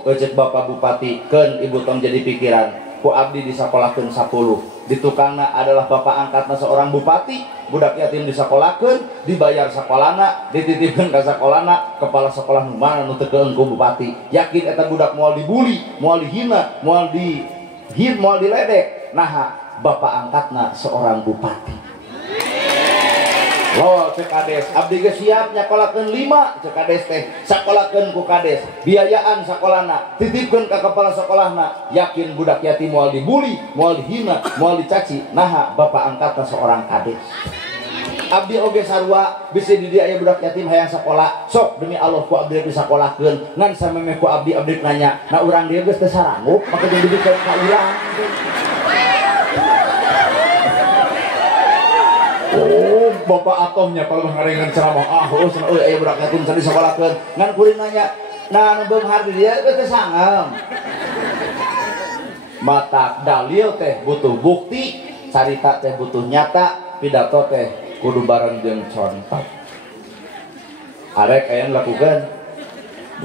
cek Bapak Bupati, keun ibu tong jadi pikiran ku abdi disakolahkeun 10. Ditukangna adalah bapak angkatna seorang bupati, budak yatim disakolahkeun, dibayar sakolana, dititipkeun ka sakolana, kepala sekolah nu mana nu teu keun ku bupati. Yakin eta budak moal dibuli, moal dihina, moal diledek. Nah, bapak angkatna seorang bupati. Loh cek Kades, abdi ge siap nyakolakeun 5 cek Kades teh, sakolakeun ku Kades, biayaan sakolana, titipkeun ka kepala sekolahna. Yakin budak yatim moal dibuli, moal dihina, moal dicaci. Nah, bapak angkatna seorang Kades. Abdi oge sarua bisi di dieu aya budak yatim hayang sakola, sok demi Allah ku abdi disakolahkeun. Ngan samemeh ku abdi nanya, nah urang dieu geus teu saranggup, maka jadi dikeun ka urang. Oh, bapak atomnya kalau ngarengan ceramah aya budak yatim tadi sakolahkeun. Ngan kuring nanya, nah nu beunghar di dieu teh sangem. Mata dalil teh butuh bukti, carita teh butuh nyata, pidato teh kudu bareng jeung contoh. Arek aya lakukeun.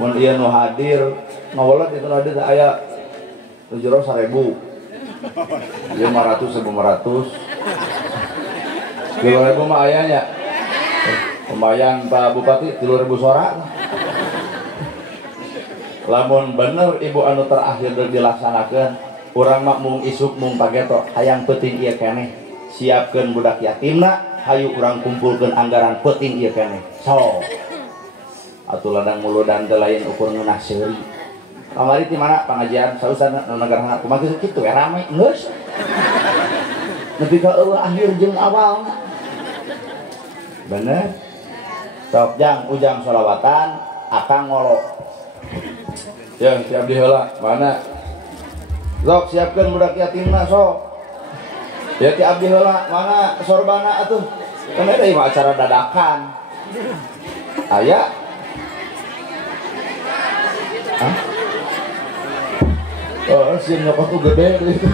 Mun ieu nu hadir, ngawolot itu hadir aya 7.000. Ieu 500 1.500. 3.000 mah ayahnya. Pembayang Pak Bupati 3.000 sorak. Lamun bener ibu anu terakhir dilaksanakeun, urang mah mung isuk mung pageto hayang peuting ieu keneh. Siapkeun budak yatimna, hayu urang kumpulkeun anggaran peuting ieu keneh. So. Atuh ladang muludan teh lain ukur ngeunah seuri. Kamari ti mana pengajian sausana negara kumaha kitu we rame geus. Nepi ka akhir jeung awalna. Bener? Sok jang ujang sholawatan, akang ngolok. Ya, siap di heula. Mana? Sok siapkeun budak yatimna sok. Ya ti abdi heula, mana sorbana atuh? Kan ada mah acara dadakan. Aya? Hah? Oh, si nyokot tuh gede gitu.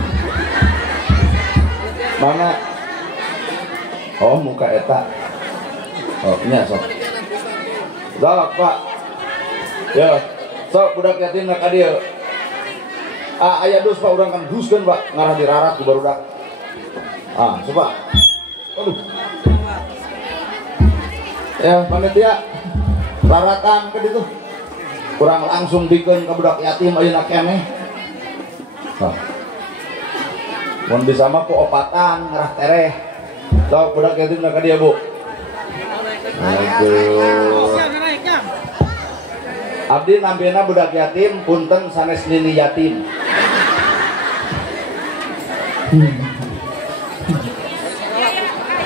Mana? Oh, muka eta. Oh, nya sok. Sok, Pak. Ya, sok budak yatim nak ka dieu. Aya dus Pak urang kan duskeun Pak, ngarah dirarat ku barudak. Coba. Aduh. Ya, panitia. Raratan ke ditu. Kurang langsung dikeun ka budak yatim ayeuna keneh. Mun bisa mah ku opatan ngarah tereh. Sok budak yatim nak ka dieu, Bu. Aduh. Abdi nampina budak yatim punten sanes nini yatim.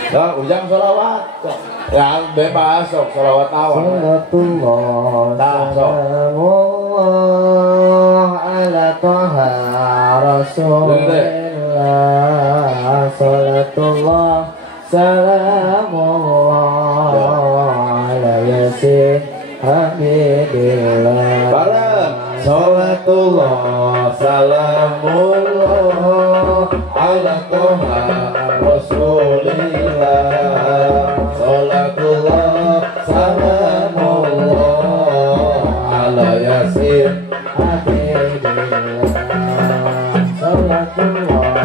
Ya, ujang sholawat. Ya, bebas sok sholawat naon. Salatullah ala taha rasulillah. Salatullah salamullah ala yasin hamidillah. Bareng. Salatullah salamullah ala taha rasulillah. Salatullah salamullah ala yasin hamidillah. Salatullah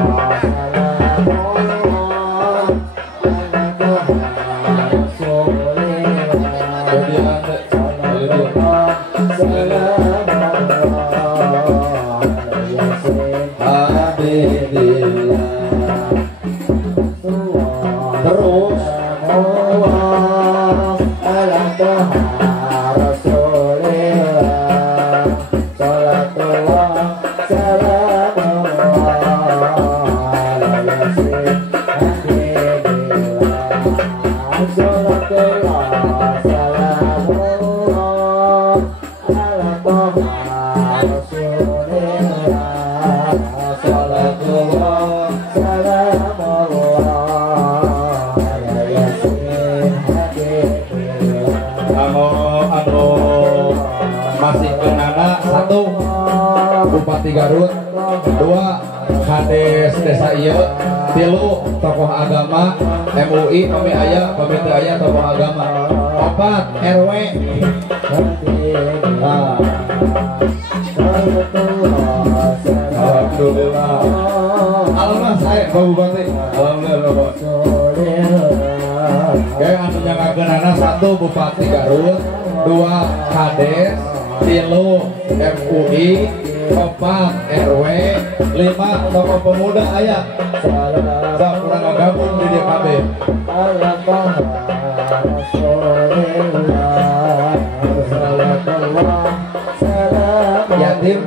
masih kenana satu Bupati Garut, dua Kades Desa Ieu, tilu tokoh agama MUI pami aya pami teu aya tokoh agama, opat RW. Nah. Alhamdulillah. Alhamdulillah saya Pak Bupati. Alhamdulillah. Oke, anu nyanggakeunana satu Bupati Garut, dua Kades, tilu MUI, opat RW, lima tokoh pemuda aya. Kurang gabung di DKB. Yatim.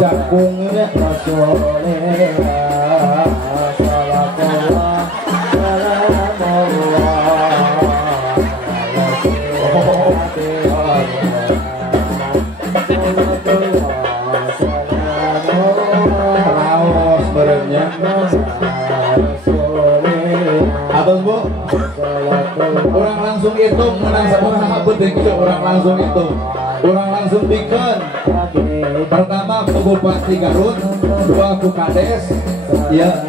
Jakungnya atas bu, orang langsung hitung menang sabaraha penting orang langsung hitung, orang langsung bikin. Pertama ke Bupati Garut, dua ku Kades, ya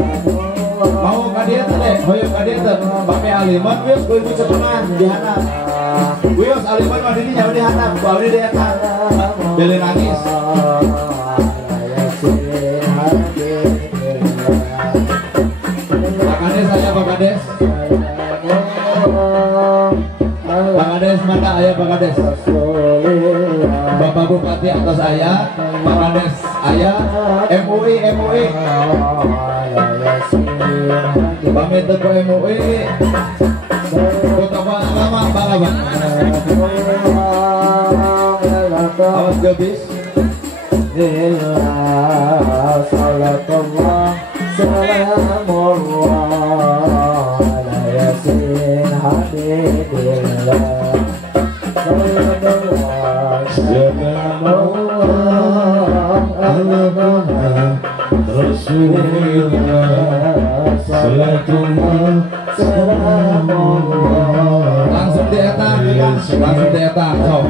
mau kadieu teh deh, hoyong kadieu teh, Bami Aliman, wios kudu setengah dihanap, wios Aliman mah di nyawa dihanap, bali di eta, beli nangis. Pak Kades saya Pak Kades. Pak Kades mana ayah Pak Kades? Bapak Bupati atas ayah, Pak Kades ayah, MUI. Pamit ke MUI. Kota agama bangga bang. Awas gabis. Salatullah salamullah ala yasin habibillah. Langsung dietang, langsung dietang, sok.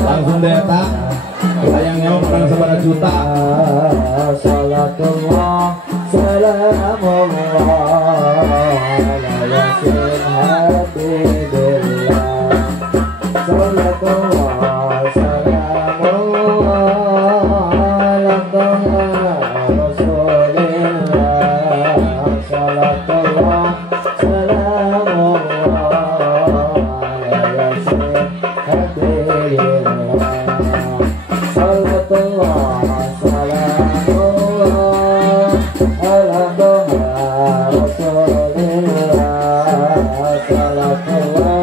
Langsung dietang, sayangnya menang seberapa juta. Salatullah, salamullah, ala yasin habibillah. Salatullah, salamullah, ala taha rasulillah. Salatullah, salamullah, ala yasin habibillah. Salatullah, salamullah, ala taha rasulillah. Salatullah,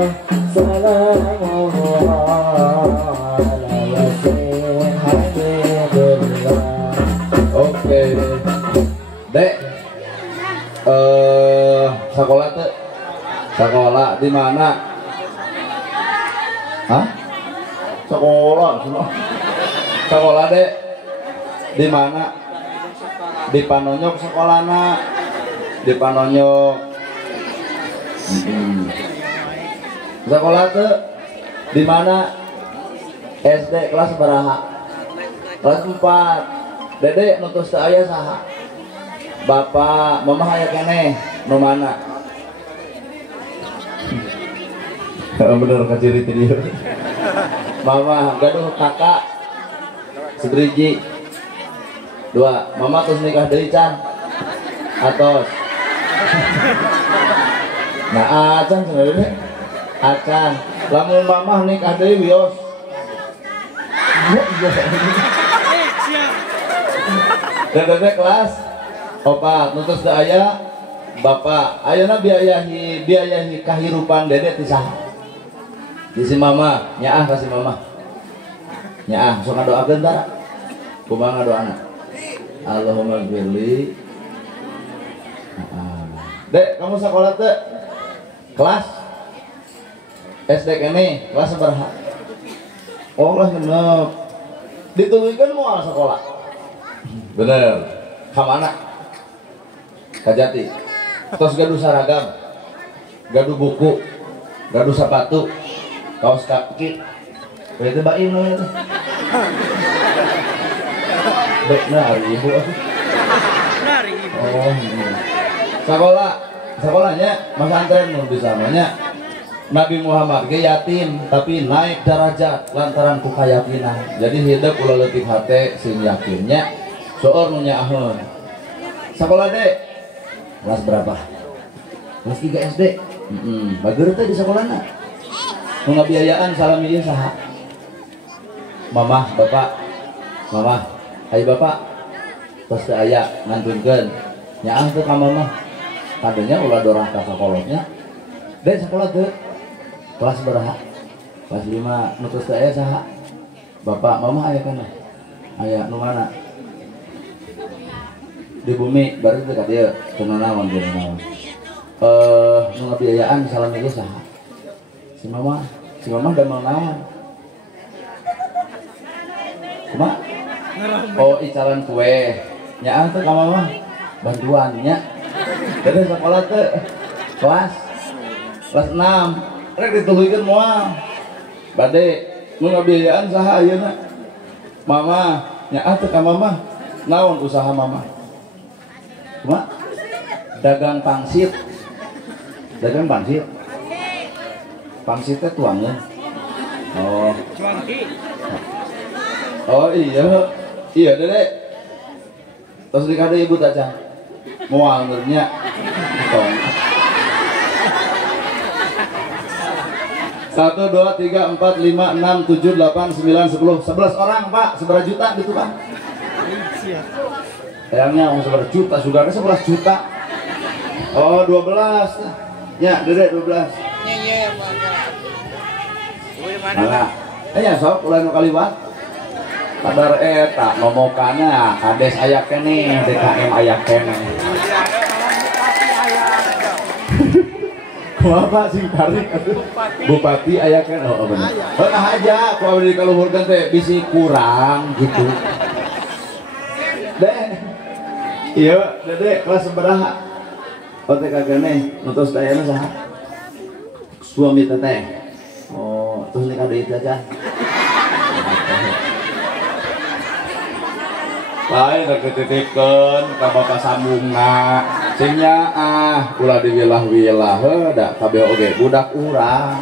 salamullah, ala yasin habibillah. Oke, Dek. Sekolah tuh, sekolah di mana? Hah? Sekolah, sekolah Dek. Di mana? Di Panonyok sekolahna. Di Panonyok. Sekolah tuh di mana? SD kelas beraha? Kelas 4. Dede nutus teu aya saha? Bapak, mama aya keneh, nu mana? Bener kaciri ti dieu. Mama gaduh kakak setriji. 2, mama terus nikah deui can. Atos. Nah, acan sebenarnya. Acan. Lamun mama nikah deui wios. Dede kelas 4 nutus teu aya bapak. Ayeuna biayahi kahirupan dede ti saha? Di si mama, nyaah ka si mama. Ya, sok ngadoakeun tah. Kumaha ngadoana? Allahumma gfirli. Dek, kamu sekolah teh? Kelas SD kene, kelas berapa? Oh, kelas 6. Dituluykeun moal sekolah. Bener. Ka mana? Ka Jati. Tos gaduh saragam. Gaduh buku. Gaduh sepatu. Kaos kaki. Itu baim nu eta. Benar ibu. Benar ibu. Oh. Sekolahnya Mas Antren nu bisa namanya Nabi Muhammad ge yatim tapi naik derajat lantaran ku kayatinan. Jadi hidup ulah leutik hate sing yakinnya seueur nu nyaahkeun. Sekolah Dek. Kelas berapa? Kelas 3 SD. Bageur teh di sekolahna. Nu ngabiayaan salami ieu saha? Mamah, bapak. Mamah, aya bapak. Tos teu aya ngantunkeun. Nyaah teh ka mamah. Tadinya ulah dorong ka sakolotnya. Dek sekolah teu. Kelas berapa? Kelas 5. Nu tos teu aya saha? Bapak, mamah aya kana? Aya nu mana? Di bumi baru teh ka dieu. Teu naon jeung naon. Nu ngabiayaan salami ieu saha? Si mamah damel naon? Kumaha? Oh, icalan kue. Nyaah teh ka mamah bantuan nya. Dari sekolah teh kelas 6. Rek dituluykeun moal. Bade nu ngabiayaan saha ayeuna? Mama, nyaah teh ka mamah naon usaha mamah? Kumaha? Dagang pangsit. Dagang pangsit. Pangsit teh tuangeun. Oh. Cuangki. Oh iya. Iya Dek. Tos dikade ibu taca. Moal ngeurnya. Tong. 1 2 3 4 5 6 7 8 9 10 11 orang Pak, seberapa juta gitu Pak? Sayangnya orang seberapa juta, sudah 11 juta. Oh 12. Ya, Dede 12. Iya, Mana? Ya sok ulah nu kaliwat. Kadar eta ngomokana kades aya keneh, DKM aya keneh. Kumaha sing tarik Bupati aya keneh. Oh bener. Heeh aja ku abdi kaluhurkeun teh bisi kurang gitu. Dek. Iya, Dede kelas sabaraha? Oh teh kageneh, nu tos aya saha? Suami teteh. Oh, terus nikah deui aja. Lain rek dititipkeun ka bapak sambungna. Sing nyaah ulah diwilah-wilah da kabeh oge budak urang.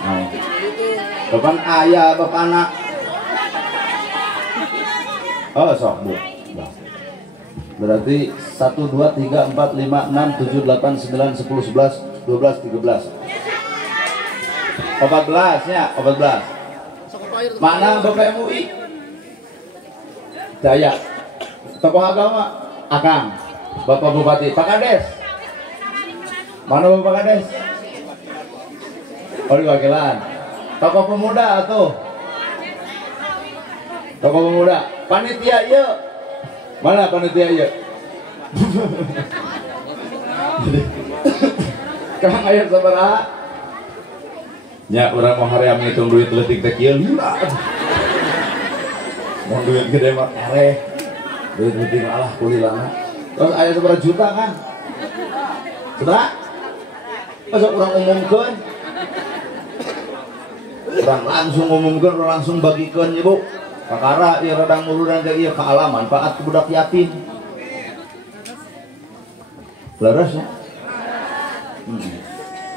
Nah. Depan aya bapana. Oh, sok Bu. Berarti 1 2 3 4 5 6 7 8 9 10 11 12 13 14 ya, 14. Mana Bapak MUI? Jaya. Tokoh agama? Akang. Bapak Bupati, Pak Kades. Mana Bapak Kades? Oh, diwakilan. Tokoh pemuda tuh. Tokoh pemuda. Panitia ieu. Mana panitia ieu? Kang aya sabaraha? Nya urang mah hoream ngitung duit leutik teh kieu lila. Mun duit gede mah ereh. Duit leutik alah kulilana. Terus aya sabaraha juta kan? Sabaraha? Masa urang umumkeun? Urang langsung umumkeun, urang langsung bagikeun ieu, Bu. Kakara ieu radang muludan teh ieu ka alam manfaat ku budak yatim. Leres ya?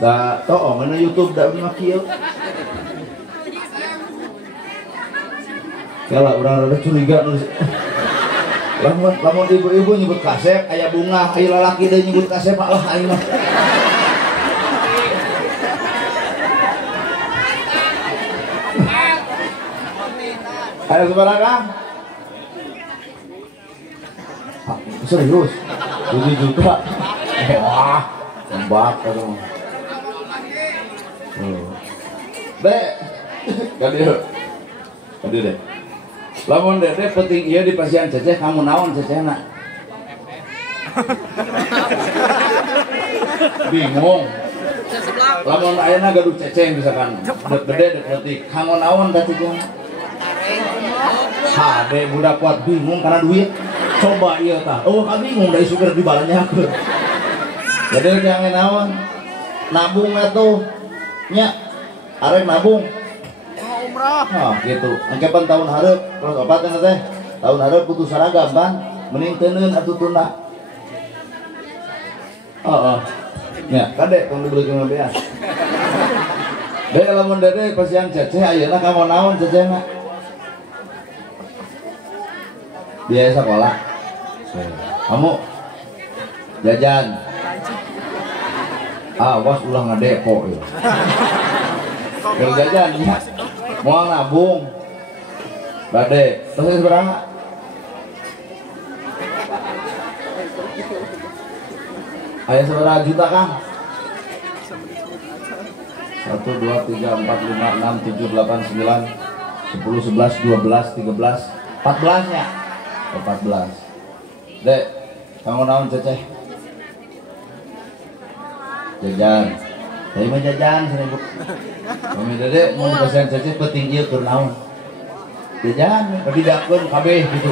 Da toh mana YouTube da mah kieu. Kala urang rada curiga nu. Lamun ibu-ibu nyebut kasep aya bunga, aya lalaki deui nyebut kasep lah aing mah. Aya sabaraha? Serius? 7 juta. Wah, tembak aduh. Dek, Kadi deh. Lamun dede penting ieu di pasien ceceh kamu naon cecehna? Bingung. Lamun ayeuna gaduh ceceng misalkan gede detik kamu naon da cecehna? Hade budak kuat bingung karena duit. Coba ieu tah. Oh, ka bingung da isu keur dibalanyakeun. Jadi jangan naon. Nabung atuh. Nya. Arek nabung. Umrah. Nah, gitu. Angkepan tahun hareup, terus opatna teh. Tahun hareup putus seragam kan. Mending teuneun atuh tunda. Heeh. Nya, kade tong dibelikeun beas. Dek lamun dede pasian ceceh ayeuna kamu naon cecehna? Biaya sekolah. Kamu jajan. Awas ulah ngadepo ya. Keur jajan ya. Moal nabung. Bade, terus berapa? Aya seberapa juta Kang? 1 2 3 4 5 6 7 8 9 10 11 12 13 14 nya. 14. Dek, kamu naon ceceh? Jajan. Saya mah jajan sana Bu. Kami dede mun pesan ceceh penting ieu keur naon? Jajan, kadidakeun kabeh gitu.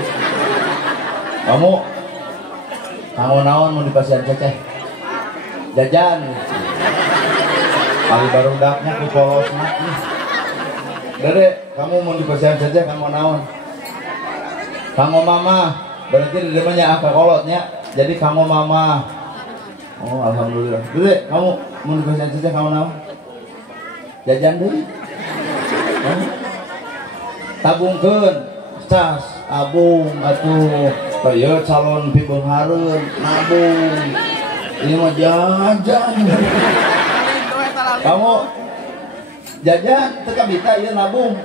Kamu naon mun dipasihan ceceh? Jajan. Kali barudaknya ku polosna. Dede, kamu mun dipasihan ceceh kamu naon? Kanggo mama, berarti di depannya akak kolotnya, jadi kanggo mama. Oh, alhamdulillah. Dede, kamu mau dipasihan ceceh kamu naon? Jajan deui. Tabungkeun, cas, abung atuh. Teu calon pibeung hareun, nabung. Ini mah jajan. Kamu jajan teu kabita ieu nabung.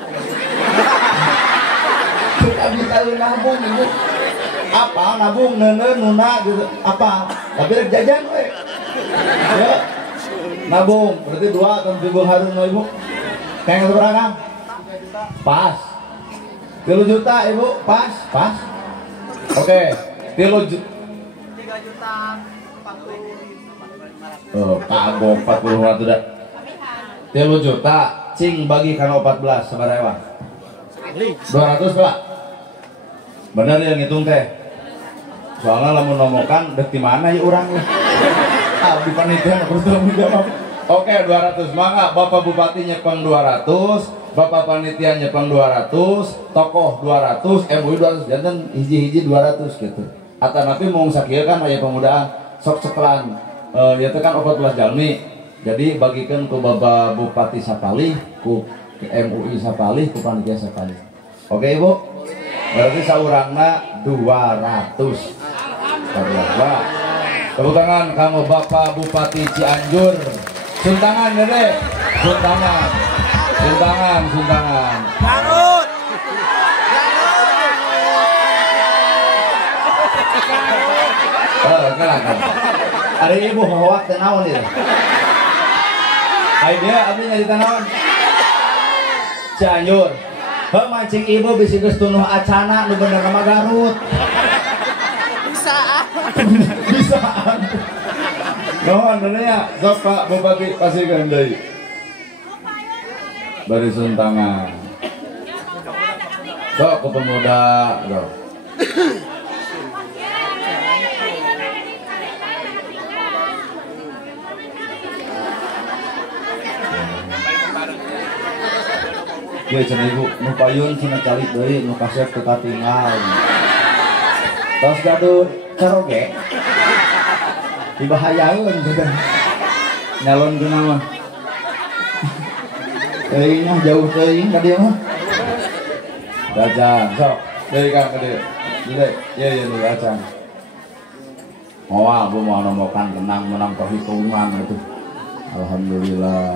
Abi tahu nabung ibu apa nabung neuneuh nuna gitu apa tapi rek jajan we ya nabung berarti 2 atau 7 hari ibu kayak seberapa pas 3 juta ibu pas oke 3 juta 40 oh kagok 40 ratu dah 3 juta cing bagi kana 14 sabaraha 200 Pak. Bener yang ngitung teh. Soalnya lamun nomokan dek di mana ya urangnya. Di panitia bertanggung jawab. Oke 200 mangga Bapak Bupati nyepeng 200, Bapak Panitia nyepeng 200, tokoh 200, MUI 200 jantan hiji-hiji 200 gitu. Atanapi mau sakieu kan aya pemudaan sok sekelan ya teh kan 14 jalmi. Jadi bagikan ke Bapak Bupati sakali, ku MUI sakali, ku panitia sakali. Oke Ibu. Berarti saurangna 200. Alhamdulillah. Tepuk tangan kamu Bapak Bupati Cianjur. Suntangan Dede. Suntangan. Garut. Kan. Hari Ibu hoak teh naon ieu? Dia abdi nyari naon? Cianjur. Heuh mancing ibu bisi geus tunuh acana nu bener nama Garut. Bisaan. Nuhun benernya sok Pak Bupati pasieun deui. Bari suntangan. Sok ke pemuda, sok. Ya cenah ibu, nu payun cenah calik deui nu kasep teu katinggal. Tos gaduh caroge. Dibahayaeun teh. Nyalon geuna mah. Teuing mah jauh teuing ka dieu mah. Jajan, sok. Deui ka dieu. Deui, ieu nu jajan. Moal bu moal nomokan tenang menang perhitungan itu. Alhamdulillah.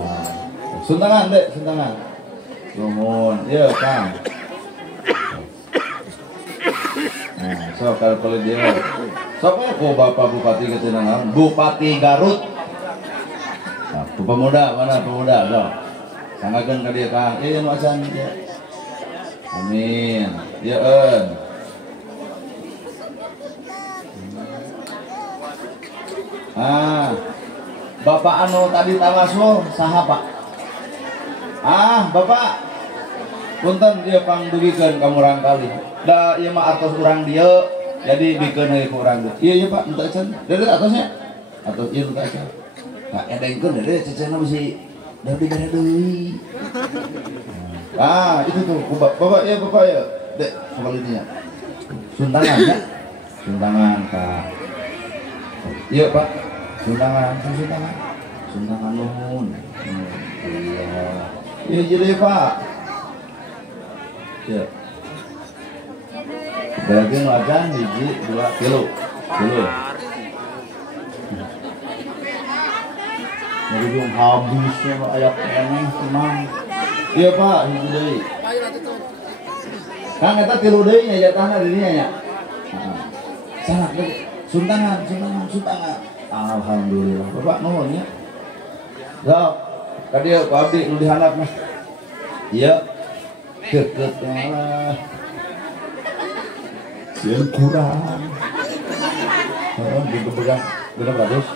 Suntangan Dek, suntangan. Nuhun, iya Kang. Nah, sok kalau dia. Sok aku Bapak Bupati Ketenangan, Bupati Garut. Nah, pemuda mana pemuda, sok. Sangakeun ka dieu Kang. Ieu nu acan. Amin. Ya Bapak anu tadi tawasul saha Pak? Bapak. Punten dia pangdugikeun ka murang kali. Da ieu mah atos urang dieu, jadi bikeun heui ku urang dieu. Iya Pak, henteu can. Dede atosnya. Atos ieu henteu can. Ka edengkeun dede cecena bisi dari deui. Itu tuh, Bapak ya, Dek, kembalinya. Suntangan ya? Suntangan, Pak. Iya, Pak. Suntangan. Suntangan nuhun. Iya. Iya, jadi Pak. Ya. Berarti makan hiji 2 kilo. Jadi belum habisnya ayak eneng tenang. Iya Pak, hiji deui. Kang eta 3 deui nya jatahna di dinya nya. Sanak deui. Suntangan. Alhamdulillah. Bapak nuhun nya. Sok, ka dieu ku abdi nu dihandap mah. Iya. Deket lah. Sieun kurang. Gitu pegang. Genep ratus.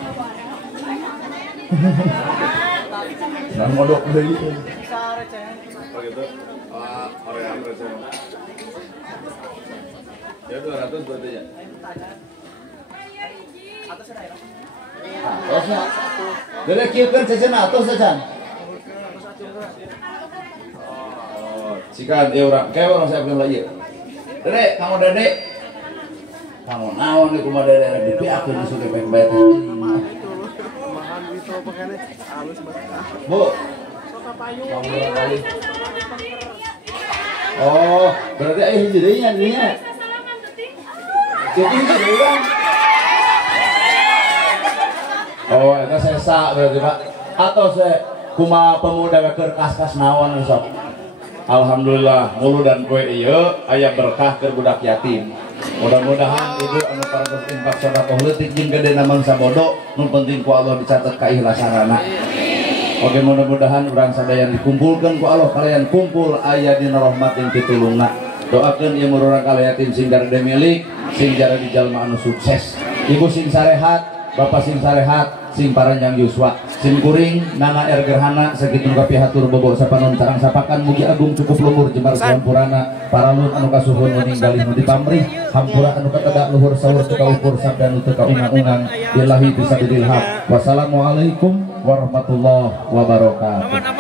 Nah ngodok deui. Begitu. Oream receh. Ya 200 berarti ya. Atosnya. Dede kieukeun cecena atos sacan. Sikan ieu urang, kae urang saya bilang ieu. Dede, kamu Dede. Kamu naon ieu kumaha Dede dipiakeun disuke peng-peng. Bu. Oh, berarti aya hiji deui nya dinya. Jadi hiji deui Bang. Oh, eta sesa berarti Pak. Atau kumaha pemuda keur kas-kas naon sok. Alhamdulillah mulu dan kue ieu aya berkah keur budak yatim. Mudah-mudahan ibu anu parantos infak sedekah leutik jeung gedena mangsa bodo nu penting ku Allah dicatat ka ikhlasanana. Oke, mudah-mudahan urang sadaya dikumpulkeun ku Allah kalian kumpul aya dina rahmat jeung pitulungna. Doakeun ieu mururang kala yatim sing garede milik, sing jadi jalma anu sukses. Ibu sing sarehat, bapak sing sarehat, sing paranjang yuswa, sing kuring nana ergerhana sakitu kapihatur bobor sapanon tarang sapakan mugi agung cukup luhur jembar sampurana paralun anu kasuhun meuning galih nu dipamrih hampura anu kateda luhur saur teu kaukur sabda nu teu kaungang-ungang billahi bisabilillah. Wassalamualaikum warahmatullahi wabarakatuh.